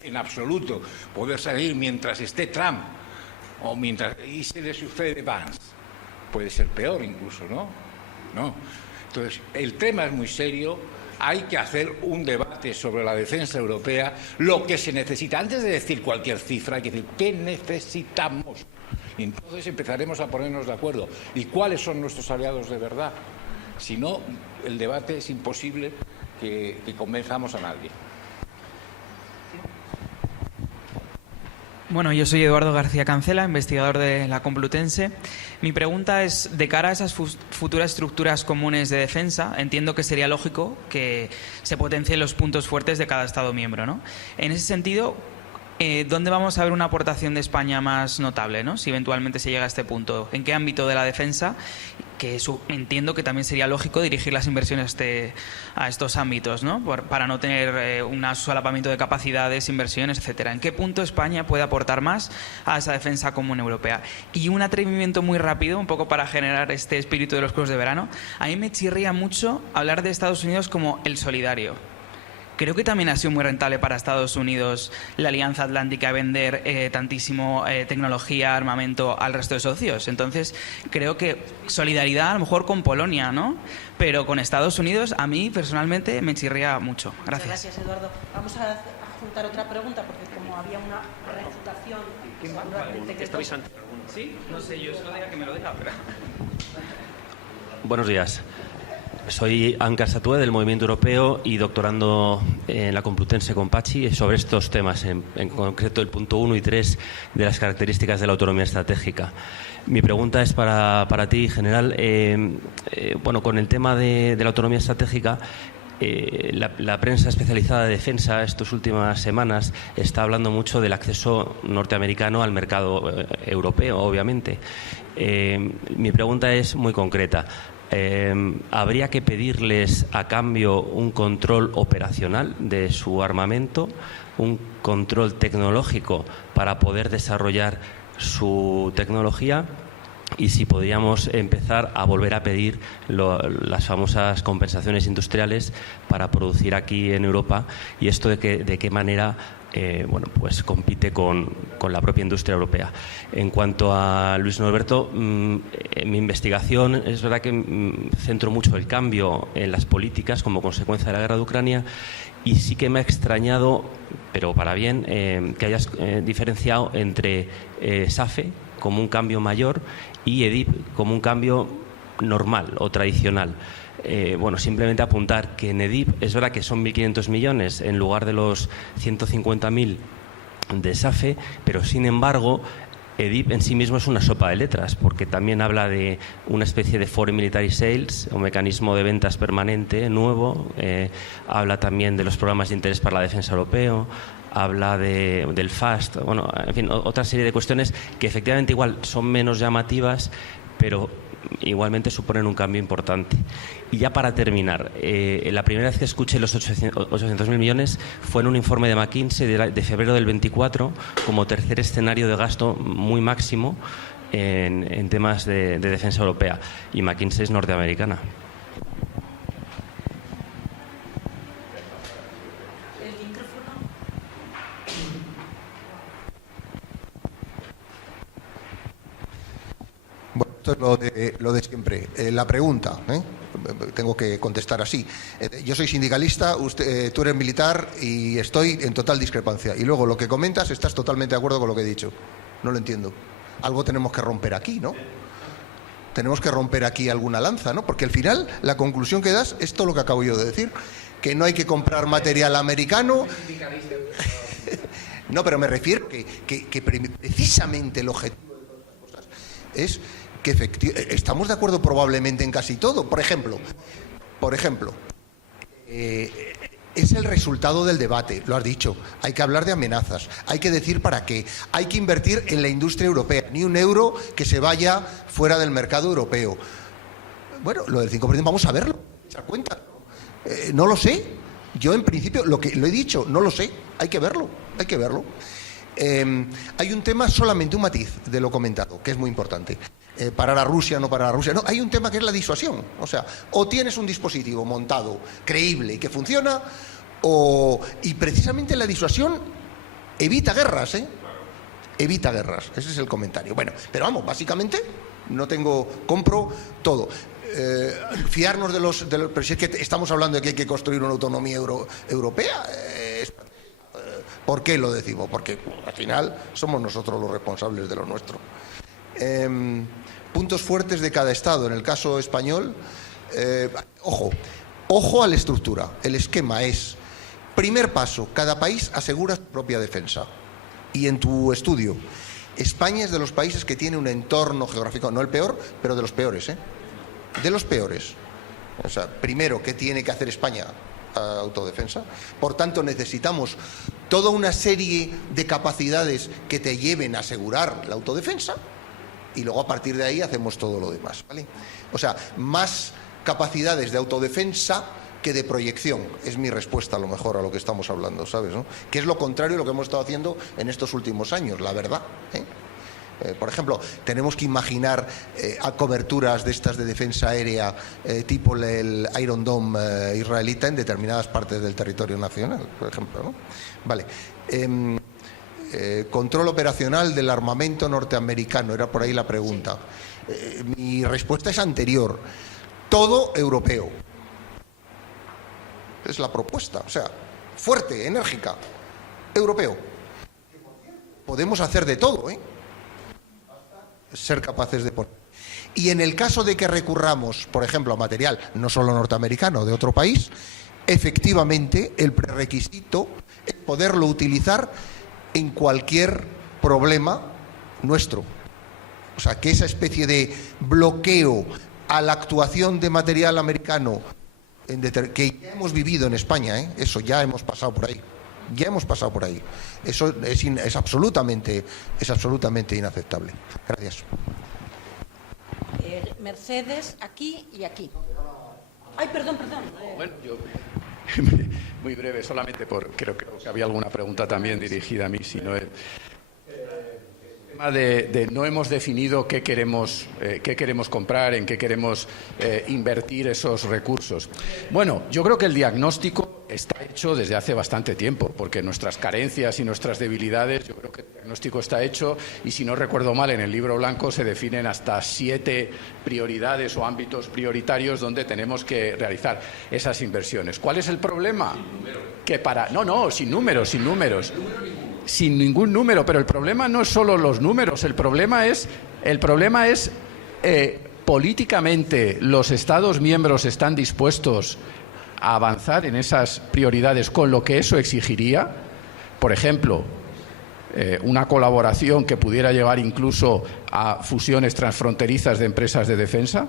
en absoluto. Poder salir mientras esté Trump o mientras y se le sucede Vance. Puede ser peor incluso, ¿no? No. Entonces, el tema es muy serio. Hay que hacer un debate sobre la defensa europea, lo que se necesita. Antes de decir cualquier cifra, hay que decir qué necesitamos. Y entonces empezaremos a ponernos de acuerdo. ¿Y cuáles son nuestros aliados de verdad? Si no, el debate es imposible que convenzamos a nadie. Bueno, yo soy Eduardo García Cancela, investigador de la Complutense. Mi pregunta es, de cara a esas futuras estructuras comunes de defensa, entiendo que sería lógico que se potencien los puntos fuertes de cada Estado miembro, ¿no? En ese sentido, ¿dónde vamos a ver una aportación de España más notable, ¿no? Si eventualmente se llega a este punto? ¿En qué ámbito de la defensa? Que entiendo que también sería lógico dirigir las inversiones a estos ámbitos, ¿no? Para no tener un solapamiento de capacidades, inversiones, etcétera. ¿En qué punto España puede aportar más a esa defensa común europea? Y un atrevimiento muy rápido, un poco para generar este espíritu de los Juegos de Verano. A mí me chirría mucho hablar de Estados Unidos como el solidario. Creo que también ha sido muy rentable para Estados Unidos la Alianza Atlántica vender tantísimo tecnología, armamento al resto de socios. Entonces, creo que solidaridad a lo mejor con Polonia, ¿no? Pero con Estados Unidos, a mí personalmente me chirría mucho. Gracias. Muchas gracias, Eduardo. Vamos a juntar otra pregunta, porque como había una refutación... ¿Estabais ante alguno? Sí, no sé, yo solo diría que me lo deja, pero... Buenos días. Soy Ancar Satúe del Movimiento Europeo y doctorando en la Complutense con Pachi sobre estos temas, en concreto el punto 1 y 3 de las características de la autonomía estratégica. Mi pregunta es para ti, general. Bueno, con el tema de la autonomía estratégica, la prensa especializada de defensa estas últimas semanas está hablando mucho del acceso norteamericano al mercado europeo, obviamente. Mi pregunta es muy concreta. ¿Habría que pedirles a cambio un control operacional de su armamento, un control tecnológico para poder desarrollar su tecnología? Y si podríamos empezar a volver a pedir las famosas compensaciones industriales para producir aquí en Europa, y esto de qué manera bueno, pues compite con la propia industria europea. En cuanto a Luis Norberto, en mi investigación es verdad que centro mucho el cambio en las políticas como consecuencia de la guerra de Ucrania, y sí que me ha extrañado, pero para bien, que hayas diferenciado entre SAFE como un cambio mayor y EDIP como un cambio normal o tradicional. Bueno, simplemente apuntar que en EDIP es verdad que son 1.500 millones en lugar de los 150.000 de SAFE, pero sin embargo EDIP en sí mismo es una sopa de letras, porque también habla de una especie de Foreign Military Sales, un mecanismo de ventas permanente nuevo, habla también de los programas de interés para la defensa europeo, habla del FAST, bueno, en fin, otra serie de cuestiones que efectivamente igual son menos llamativas, pero igualmente suponen un cambio importante. Y ya para terminar, la primera vez que escuché los 800.000 millones fue en un informe de McKinsey de febrero del 24 como tercer escenario de gasto muy máximo en temas de defensa europea, y McKinsey es norteamericana. Bueno, esto es lo de siempre. La pregunta, tengo que contestar así. Yo soy sindicalista, tú eres militar y estoy en total discrepancia. Y luego lo que comentas, estás totalmente de acuerdo con lo que he dicho. No lo entiendo. Algo tenemos que romper aquí, ¿no? Tenemos que romper aquí alguna lanza, ¿no? Porque al final la conclusión que das es todo lo que acabo yo de decir. Que no hay que comprar material americano. No, pero me refiero que precisamente el objetivo de todas estas cosas es que estamos de acuerdo probablemente en casi todo. Por ejemplo, es el resultado del debate, lo has dicho. Hay que hablar de amenazas, hay que decir para qué, hay que invertir en la industria europea, ni un euro que se vaya fuera del mercado europeo. Bueno, lo del 5%, vamos a verlo, echar cuenta. No lo sé, yo en principio, lo he dicho, no lo sé, hay que verlo, hay que verlo. Hay un tema, solamente un matiz de lo comentado, que es muy importante. Parar a Rusia, no parar a Rusia. No, hay un tema que es la disuasión. O sea, o tienes un dispositivo montado, creíble y que funciona, y precisamente la disuasión evita guerras, Evita guerras. Ese es el comentario. Bueno, pero vamos, básicamente compro todo. Fiarnos de los pero si es que estamos hablando de que hay que construir una autonomía europea. ¿Por qué lo decimos? Porque al final somos nosotros los responsables de lo nuestro. Puntos fuertes de cada Estado. En el caso español, ojo a la estructura. El esquema es, primer paso, cada país asegura su propia defensa. y en tu estudio, España es de los países que tiene un entorno geográfico, no el peor, pero de los peores, ¿eh? De los peores. O sea, primero, ¿qué tiene que hacer España? Autodefensa. Por tanto, necesitamos toda una serie de capacidades que te lleven a asegurar la autodefensa y luego a partir de ahí hacemos todo lo demás, ¿vale? O sea, más capacidades de autodefensa que de proyección, es mi respuesta a lo mejor a lo que estamos hablando, ¿sabes? ¿No? Que es lo contrario de lo que hemos estado haciendo en estos últimos años, la verdad, ¿eh? Por ejemplo, tenemos que imaginar a coberturas de estas de defensa aérea tipo el Iron Dome israelita en determinadas partes del territorio nacional, por ejemplo, ¿no? Vale. Control operacional del armamento norteamericano, era por ahí la pregunta. Mi respuesta es anterior. Todo europeo. Es la propuesta, o sea, fuerte, enérgica, europeo. Podemos hacer de todo, ¿eh? Ser capaces de poner. Y en el caso de que recurramos, por ejemplo, a material no solo norteamericano, de otro país, efectivamente el prerequisito es poderlo utilizar en cualquier problema nuestro. O sea, que esa especie de bloqueo a la actuación de material americano que ya hemos vivido en España, ¿eh? Eso ya hemos pasado por ahí. Ya hemos pasado por ahí. Eso es absolutamente inaceptable. Gracias. Mercedes, aquí y aquí. Ay, perdón. Bueno, yo muy breve, solamente creo que había alguna pregunta también dirigida a mí, si no es... El tema de no hemos definido qué queremos comprar, en qué queremos invertir esos recursos. Bueno, yo creo que el diagnóstico está hecho desde hace bastante tiempo, porque nuestras carencias y nuestras debilidades, yo creo que el diagnóstico está hecho y, si no recuerdo mal, en el libro blanco se definen hasta 7 prioridades o ámbitos prioritarios donde tenemos que realizar esas inversiones. ¿Cuál es el problema? Que sin números. Sin ningún número, pero el problema no es solo los números, el problema es políticamente los Estados miembros están dispuestos a avanzar en esas prioridades con lo que eso exigiría. Por ejemplo, una colaboración que pudiera llevar incluso a fusiones transfronterizas de empresas de defensa.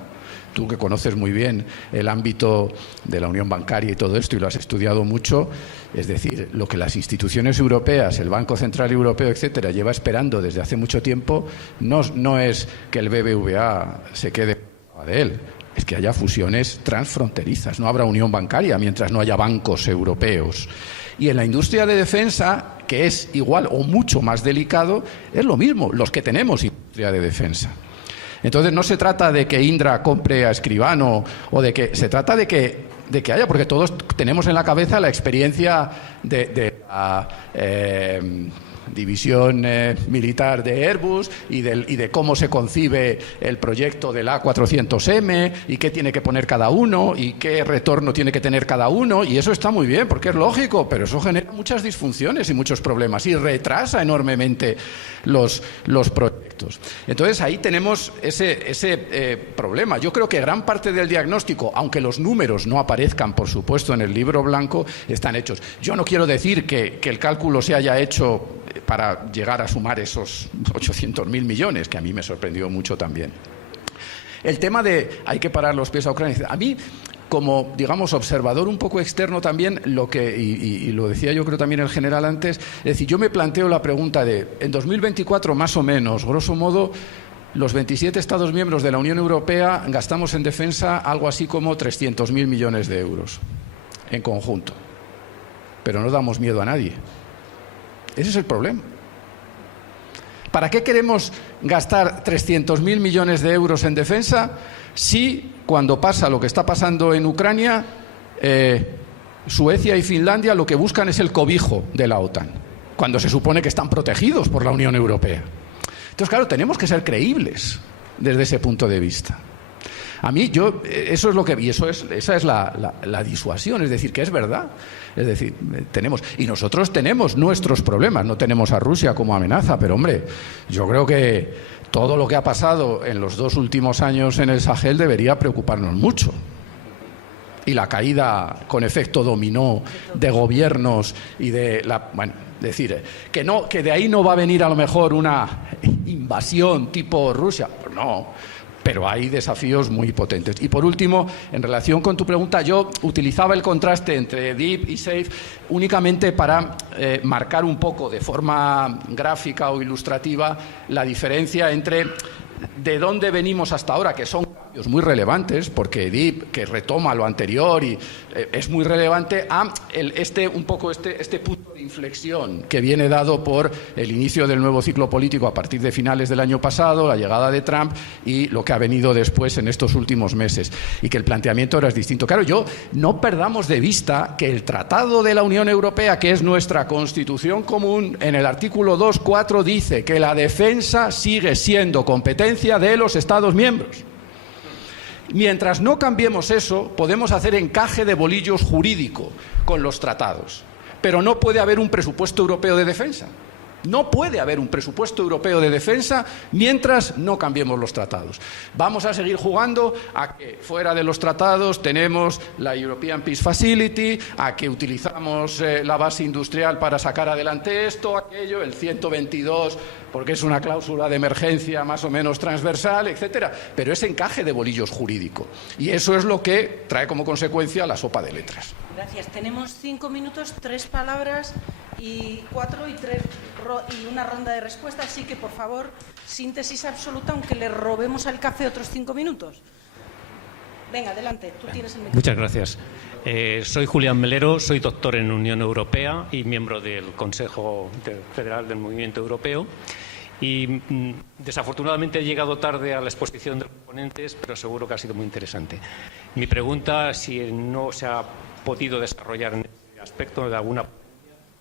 Tú, que conoces muy bien el ámbito de la unión bancaria y todo esto y lo has estudiado mucho, es decir, lo que las instituciones europeas, el Banco Central Europeo, etcétera, lleva esperando desde hace mucho tiempo, no es que el BBVA se quede de él, es que haya fusiones transfronterizas. No habrá unión bancaria mientras no haya bancos europeos. Y en la industria de defensa, que es igual o mucho más delicado, es lo mismo, los que tenemos industria de defensa. Entonces no se trata de que Indra compre a Escribano o de que... Se trata de que haya, porque todos tenemos en la cabeza la experiencia de la división militar de Airbus y de cómo se concibe el proyecto del A400M y qué tiene que poner cada uno y qué retorno tiene que tener cada uno, y eso está muy bien porque es lógico, pero eso genera muchas disfunciones y muchos problemas y retrasa enormemente los proyectos. Entonces ahí tenemos ese problema. Yo creo que gran parte del diagnóstico, aunque los números no aparezcan, por supuesto, en el libro blanco, están hechos. Yo no quiero decir que el cálculo se haya hecho para llegar a sumar esos 800.000 millones, que a mí me sorprendió mucho también. El tema de hay que parar los pies a Ucrania. A mí, como, digamos, observador un poco externo también, y lo decía yo creo también el general antes, es decir, yo me planteo la pregunta de, en 2024 más o menos, grosso modo, los 27 Estados miembros de la Unión Europea gastamos en defensa algo así como 300.000 millones de euros en conjunto. Pero no damos miedo a nadie. Ese es el problema. ¿Para qué queremos gastar 300.000 millones de euros en defensa si, cuando pasa lo que está pasando en Ucrania, Suecia y Finlandia lo que buscan es el cobijo de la OTAN, cuando se supone que están protegidos por la Unión Europea? Entonces, claro, tenemos que ser creíbles desde ese punto de vista. A mí, eso es lo que... Y esa es la disuasión, es decir, que es verdad. Es decir, nosotros tenemos nuestros problemas, no tenemos a Rusia como amenaza, pero hombre, yo creo que todo lo que ha pasado en los 2 últimos años en el Sahel debería preocuparnos mucho. Y la caída con efecto dominó de gobiernos y Es decir, que de ahí no va a venir a lo mejor una invasión tipo Rusia. Pues no, pero hay desafíos muy potentes. Y por último, en relación con tu pregunta, yo utilizaba el contraste entre Deep y Safe únicamente para marcar un poco de forma gráfica o ilustrativa la diferencia entre de dónde venimos hasta ahora, que son cambios muy relevantes, porque Deep, que retoma lo anterior y es muy relevante, a este punto de inflexión que viene dado por el inicio del nuevo ciclo político a partir de finales del año pasado, la llegada de Trump y lo que ha venido después en estos últimos meses, y que el planteamiento ahora es distinto. Claro, no perdamos de vista que el Tratado de la Unión Europea, que es nuestra Constitución común, en el artículo 2.4 dice que la defensa sigue siendo competencia de los Estados miembros. Mientras no cambiemos eso, podemos hacer encaje de bolillos jurídico con los tratados, pero no puede haber un presupuesto europeo de defensa. No puede haber un presupuesto europeo de defensa mientras no cambiemos los tratados. Vamos a seguir jugando a que fuera de los tratados tenemos la European Peace Facility, a que utilizamos la base industrial para sacar adelante esto, aquello, el 122, porque es una cláusula de emergencia más o menos transversal, etcétera. Pero es encaje de bolillos jurídico. Y eso es lo que trae como consecuencia la sopa de letras. Gracias. Tenemos 5 minutos, 3 palabras y 4 y una ronda de respuestas. Así que, por favor, síntesis absoluta, aunque le robemos al café otros 5 minutos. Venga, adelante. Tú tienes el micrófono. Muchas gracias. Soy Julián Melero, soy doctor en Unión Europea y miembro del Consejo Federal del Movimiento Europeo. Y desafortunadamente he llegado tarde a la exposición de los ponentes, pero seguro que ha sido muy interesante. Mi pregunta, si no se ha podido desarrollar en este aspecto de alguna manera,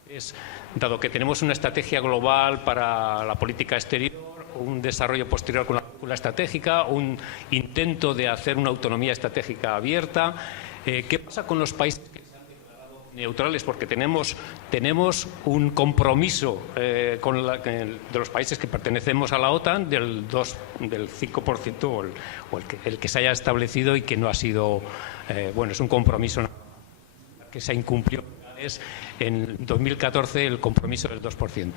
es, dado que tenemos una estrategia global para la política exterior, un desarrollo posterior con la cúpula estratégica, un intento de hacer una autonomía estratégica abierta, ¿qué pasa con los países que se han declarado neutrales? Porque tenemos un compromiso de los países que pertenecemos a la OTAN del 5% o el que se haya establecido y que no ha sido, es un compromiso que se incumplió. Es en 2014 el compromiso del 2%.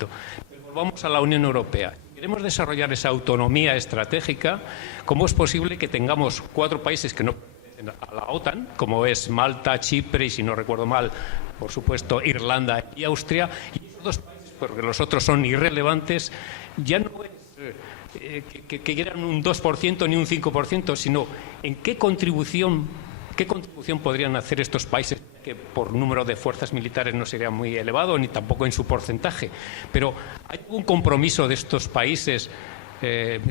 Pero volvamos a la Unión Europea. Si queremos desarrollar esa autonomía estratégica, ¿cómo es posible que tengamos 4 países que no pertenecen a la OTAN, como es Malta, Chipre y, si no recuerdo mal, por supuesto, Irlanda y Austria, y esos 2 países, porque los otros son irrelevantes, ya no es que quieran un 2% ni un 5%, sino en qué contribución podrían hacer estos países, que por número de fuerzas militares no sería muy elevado, ni tampoco en su porcentaje. Pero ¿hay un compromiso de estos países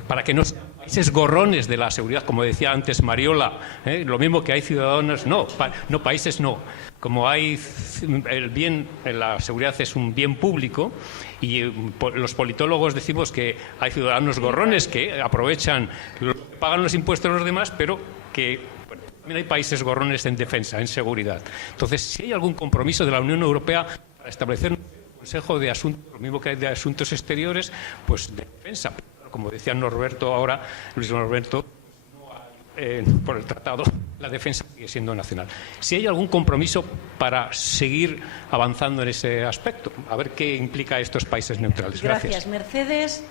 para que no sean países gorrones de la seguridad, como decía antes Mariola? Lo mismo que hay ciudadanos, países no. Como hay el bien, la seguridad es un bien público, y los politólogos decimos que hay ciudadanos gorrones que aprovechan, pagan los impuestos de los demás, pero que también hay países gorrones en defensa, en seguridad. Entonces, si hay algún compromiso de la Unión Europea para establecer un Consejo de Asuntos, lo mismo que hay de Asuntos Exteriores, pues de defensa. Como decía Luis Norberto, por el tratado, la defensa sigue siendo nacional. Si hay algún compromiso para seguir avanzando en ese aspecto, a ver qué implica estos países neutrales. Gracias. Mercedes.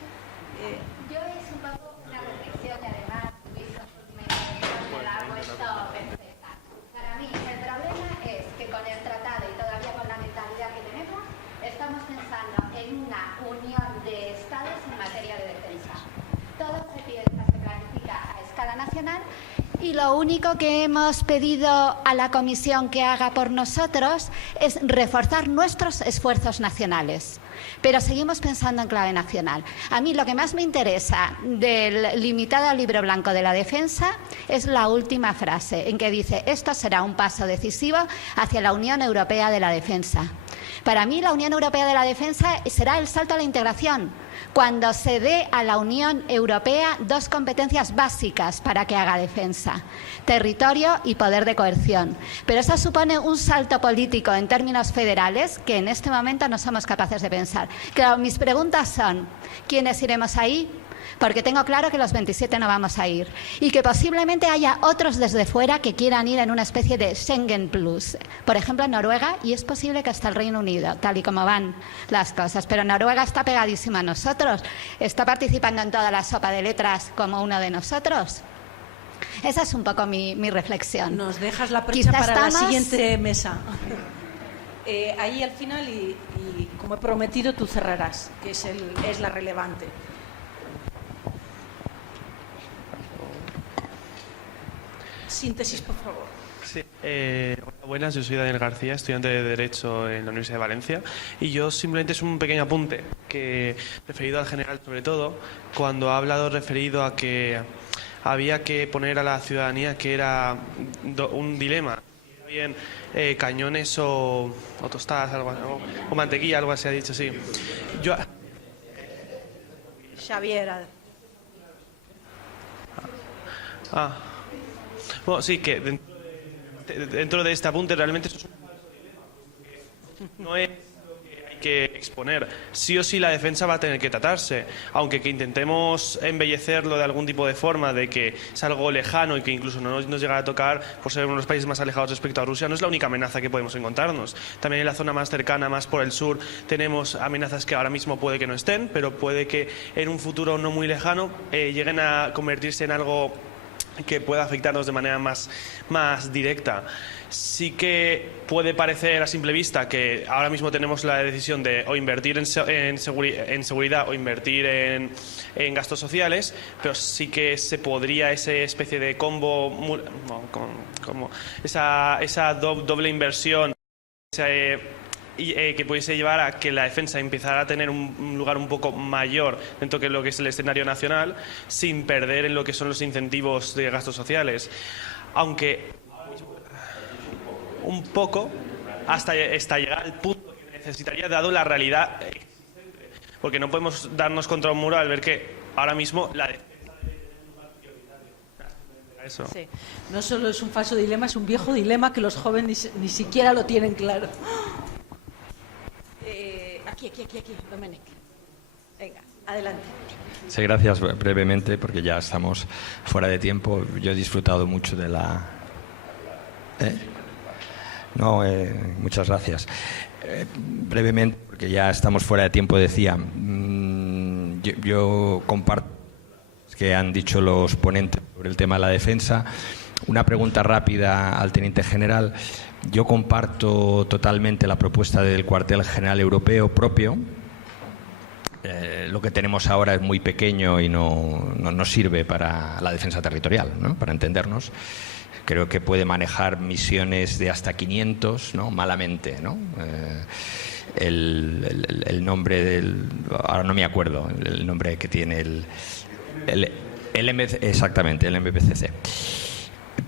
Yo es un poco una reflexión, y además la ha puesto perfecta. Para mí el problema es que con el tratado y todavía con la mentalidad que tenemos, estamos pensando en una unión de estados en materia de defensa. Todo se piensa, se planifica a escala nacional, y lo único que hemos pedido a la Comisión que haga por nosotros es reforzar nuestros esfuerzos nacionales. Pero seguimos pensando en clave nacional. A mí lo que más me interesa del limitado libro blanco de la defensa es la última frase, en que dice: esto será un paso decisivo hacia la Unión Europea de la Defensa. Para mí, la Unión Europea de la Defensa será el salto a la integración, cuando se dé a la Unión Europea 2 competencias básicas para que haga defensa: territorio y poder de coerción. Pero eso supone un salto político en términos federales que en este momento no somos capaces de pensar. Claro, mis preguntas son: ¿quiénes iremos ahí? porque tengo claro que los 27 no vamos a ir y que posiblemente haya otros desde fuera que quieran ir en una especie de Schengen Plus, por ejemplo en Noruega, y es posible que hasta el Reino Unido, tal y como van las cosas, pero Noruega está pegadísima a nosotros, está participando en toda la sopa de letras como uno de nosotros. Esa es un poco mi reflexión. Nos dejas la percha para la siguiente mesa. Ahí al final, y como he prometido, tú cerrarás, que es la relevante. Síntesis, por favor. Sí, hola, buenas, yo soy Daniel García, estudiante de Derecho en la Universidad de Valencia, y yo simplemente es un pequeño apunte que, referido al general sobre todo, cuando ha hablado referido a que había que poner a la ciudadanía que era un dilema, bien cañones o tostadas, o mantequilla, algo así ha dicho, sí. Xavier. Bueno, sí, que dentro de este apunte realmente eso no es lo que hay que exponer. Sí o sí la defensa va a tener que tratarse, aunque que intentemos embellecerlo de algún tipo de forma, de que es algo lejano y que incluso no nos llega a tocar por ser uno de los países más alejados respecto a Rusia, no es la única amenaza que podemos encontrarnos. También en la zona más cercana, más por el sur, tenemos amenazas que ahora mismo puede que no estén, pero puede que en un futuro no muy lejano lleguen a convertirse en algo que pueda afectarnos de manera más directa. Sí que puede parecer a simple vista que ahora mismo tenemos la decisión de o invertir en seguridad o invertir en gastos sociales, pero sí que se podría esa especie de combo, esa doble inversión que pudiese llevar a que la defensa empezara a tener un lugar un poco mayor dentro de lo que es el escenario nacional, sin perder en lo que son los incentivos de gastos sociales. Aunque un poco hasta llegar al punto que necesitaría, dado la realidad existente, porque no podemos darnos contra un muro al ver que ahora mismo la defensa eso. Sí. No solo es un falso dilema, es un viejo dilema que los jóvenes ni siquiera lo tienen claro. Aquí, Domènec. Venga, adelante. Sí, gracias. Brevemente, porque ya estamos fuera de tiempo. Yo he disfrutado mucho de la... muchas gracias. Brevemente, porque ya estamos fuera de tiempo, decía, yo comparto lo que han dicho los ponentes sobre el tema de la defensa. Una pregunta rápida al teniente general. Yo comparto totalmente la propuesta del cuartel general europeo propio. Lo que tenemos ahora es muy pequeño y no sirve para la defensa territorial, ¿no? Para entendernos. Creo que puede manejar misiones de hasta 500, ¿no? Malamente, ¿no? El nombre del... Ahora no me acuerdo el nombre que tiene exactamente, el MPCC.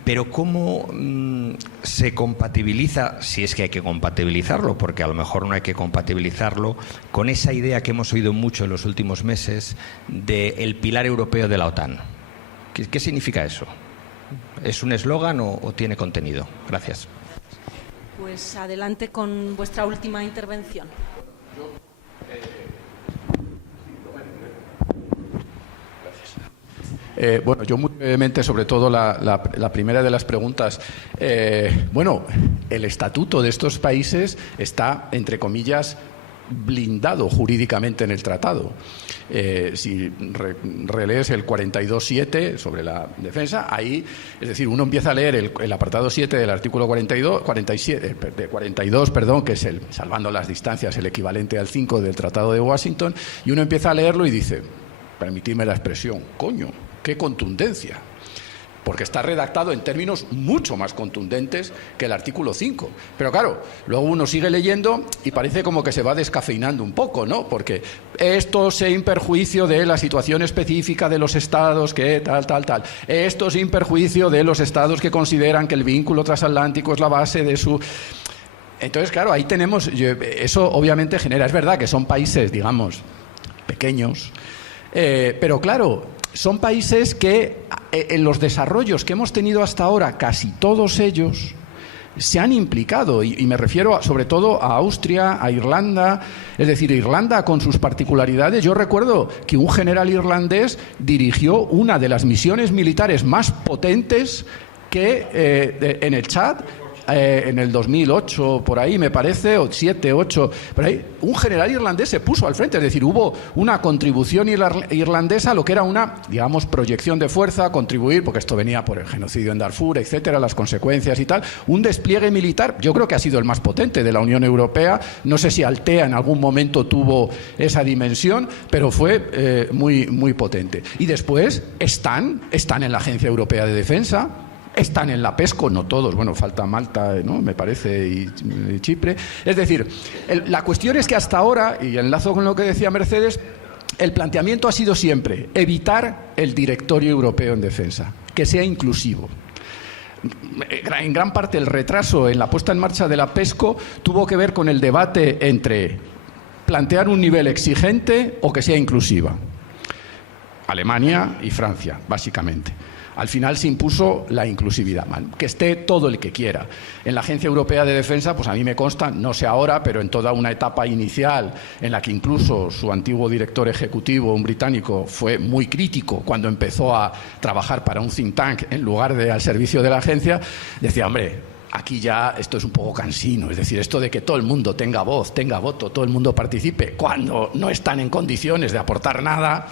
Pero ¿cómo se compatibiliza, si es que hay que compatibilizarlo, porque a lo mejor no hay que compatibilizarlo, con esa idea que hemos oído mucho en los últimos meses del pilar europeo de la OTAN? ¿Qué significa eso? ¿Es un eslogan o tiene contenido? Gracias. Pues adelante con vuestra última intervención. Bueno, yo muy brevemente, sobre todo la primera de las preguntas. Bueno, el estatuto de estos países está, entre comillas, blindado jurídicamente en el tratado. Si relees el 42.7 sobre la defensa, ahí, es decir, uno empieza a leer el apartado 7 del artículo 42, que es salvando las distancias, el equivalente al 5 del Tratado de Washington, y uno empieza a leerlo y dice, permitidme la expresión, coño, qué contundencia, porque está redactado en términos mucho más contundentes que el artículo 5. Pero claro, luego uno sigue leyendo y parece como que se va descafeinando un poco, ¿no? Porque esto sin perjuicio de la situación específica de los estados que tal. Esto sin perjuicio de los estados que consideran que el vínculo transatlántico es la base de su... Entonces, claro, ahí tenemos... Eso obviamente genera... Es verdad que son países, digamos, pequeños, pero claro... Son países que en los desarrollos que hemos tenido hasta ahora, casi todos ellos, se han implicado, y me refiero sobre todo a Austria, a Irlanda, es decir, Irlanda con sus particularidades. Yo recuerdo que un general irlandés dirigió una de las misiones militares más potentes que en el Chad, en el 2008, por ahí me parece, o 7, 8, por ahí, un general irlandés se puso al frente, es decir, hubo una contribución irlandesa a lo que era una, digamos, proyección de fuerza, contribuir, porque esto venía por el genocidio en Darfur, etcétera, las consecuencias y tal, un despliegue militar, yo creo que ha sido el más potente de la Unión Europea, no sé si Altea en algún momento tuvo esa dimensión, pero fue muy potente. Y después están en la Agencia Europea de Defensa, están en la PESCO, no todos, bueno, falta Malta, ¿no?, me parece, y Chipre. Es decir, la cuestión es que hasta ahora, y enlazo con lo que decía Mercedes, el planteamiento ha sido siempre evitar el directorio europeo en defensa, que sea inclusivo. En gran parte el retraso en la puesta en marcha de la PESCO tuvo que ver con el debate entre plantear un nivel exigente o que sea inclusiva. Alemania y Francia, básicamente. Al final se impuso la inclusividad, que esté todo el que quiera. En la Agencia Europea de Defensa, pues a mí me consta, no sé ahora, pero en toda una etapa inicial en la que incluso su antiguo director ejecutivo, un británico, fue muy crítico cuando empezó a trabajar para un think tank en lugar de al servicio de la agencia, decía, hombre, aquí ya esto es un poco cansino, es decir, esto de que todo el mundo tenga voz, tenga voto, todo el mundo participe, cuando no están en condiciones de aportar nada.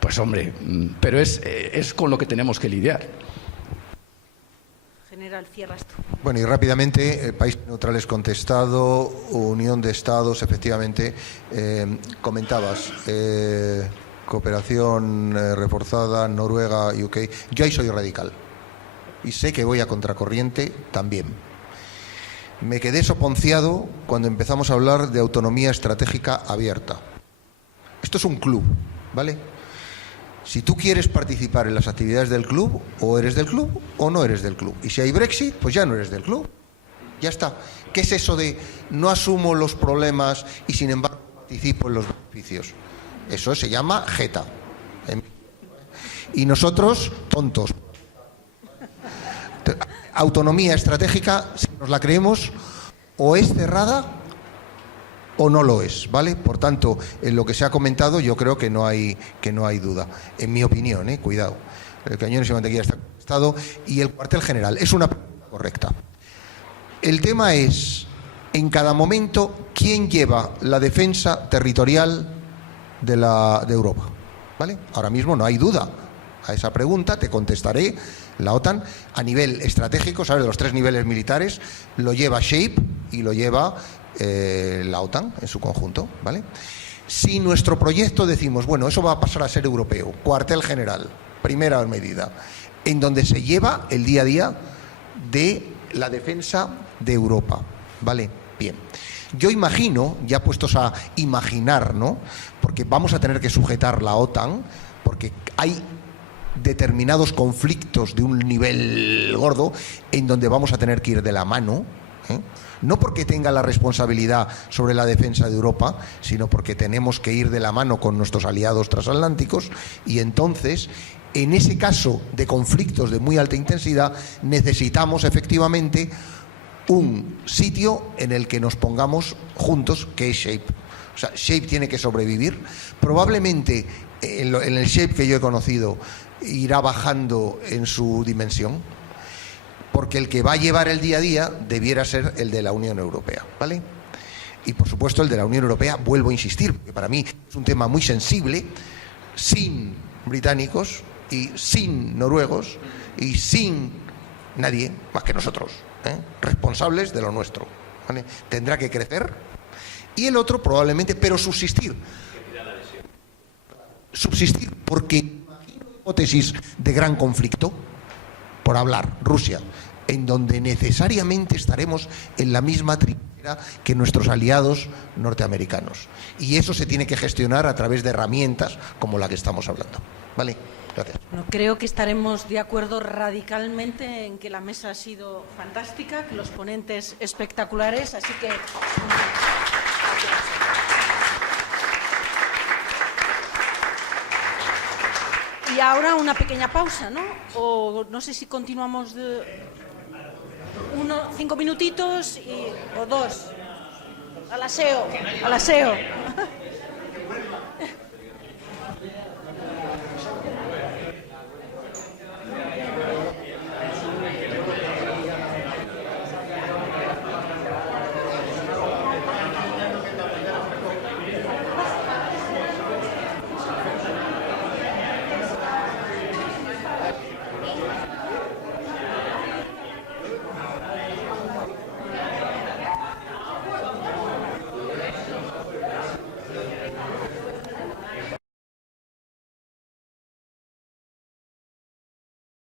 Pues hombre, pero es con lo que tenemos que lidiar. General, cierras tú. Bueno, y rápidamente, países neutrales contestado, Unión de Estados, efectivamente, comentabas, cooperación reforzada, Noruega, UK. Yo ahí soy radical y sé que voy a contracorriente también. Me quedé soponciado cuando empezamos a hablar de autonomía estratégica abierta. Esto es un club, ¿vale? Si tú quieres participar en las actividades del club, o eres del club o no eres del club. Y si hay Brexit, pues ya no eres del club. Ya está. ¿Qué es eso de no asumo los problemas y sin embargo participo en los beneficios? Eso se llama jeta. Y nosotros, tontos. Autonomía estratégica, si nos la creemos, o es cerrada o no lo es, ¿vale? Por tanto, en lo que se ha comentado yo creo que no hay duda, en mi opinión, cuidado. El Cañones y Mantequilla está contestado y el cuartel general es una pregunta correcta. El tema es, en cada momento, ¿quién lleva la defensa territorial de Europa? ¿Vale? Ahora mismo no hay duda. A esa pregunta te contestaré. La OTAN, a nivel estratégico, ¿sabes? De los 3 niveles militares, lo lleva SHAPE y lo lleva la OTAN en su conjunto, ¿vale? Si nuestro proyecto decimos, bueno, eso va a pasar a ser europeo, cuartel general, primera medida, en donde se lleva el día a día de la defensa de Europa, ¿vale? Bien. Yo imagino, ya puestos a imaginar, ¿no?, porque vamos a tener que sujetar la OTAN, porque hay determinados conflictos de un nivel gordo en donde vamos a tener que ir de la mano, no porque tenga la responsabilidad sobre la defensa de Europa, sino porque tenemos que ir de la mano con nuestros aliados transatlánticos, y entonces, en ese caso de conflictos de muy alta intensidad, necesitamos efectivamente un sitio en el que nos pongamos juntos, que es SHAPE. O sea, SHAPE tiene que sobrevivir. Probablemente en el SHAPE que yo he conocido irá bajando en su dimensión, porque el que va a llevar el día a día debiera ser el de la Unión Europea, ¿vale? Y por supuesto el de la Unión Europea, vuelvo a insistir, porque para mí es un tema muy sensible, sin británicos y sin noruegos y sin nadie más que nosotros, responsables de lo nuestro, ¿vale? Tendrá que crecer, y el otro probablemente, pero subsistir, porque imagino hipótesis de gran conflicto, por hablar, Rusia, en donde necesariamente estaremos en la misma trinchera que nuestros aliados norteamericanos. Y eso se tiene que gestionar a través de herramientas como la que estamos hablando. ¿Vale? Gracias. Bueno, creo que estaremos de acuerdo radicalmente en que la mesa ha sido fantástica, que los ponentes espectaculares, así que... Y ahora una pequeña pausa, ¿no? O no sé si continuamos 5 minutitos o 2. Al aseo.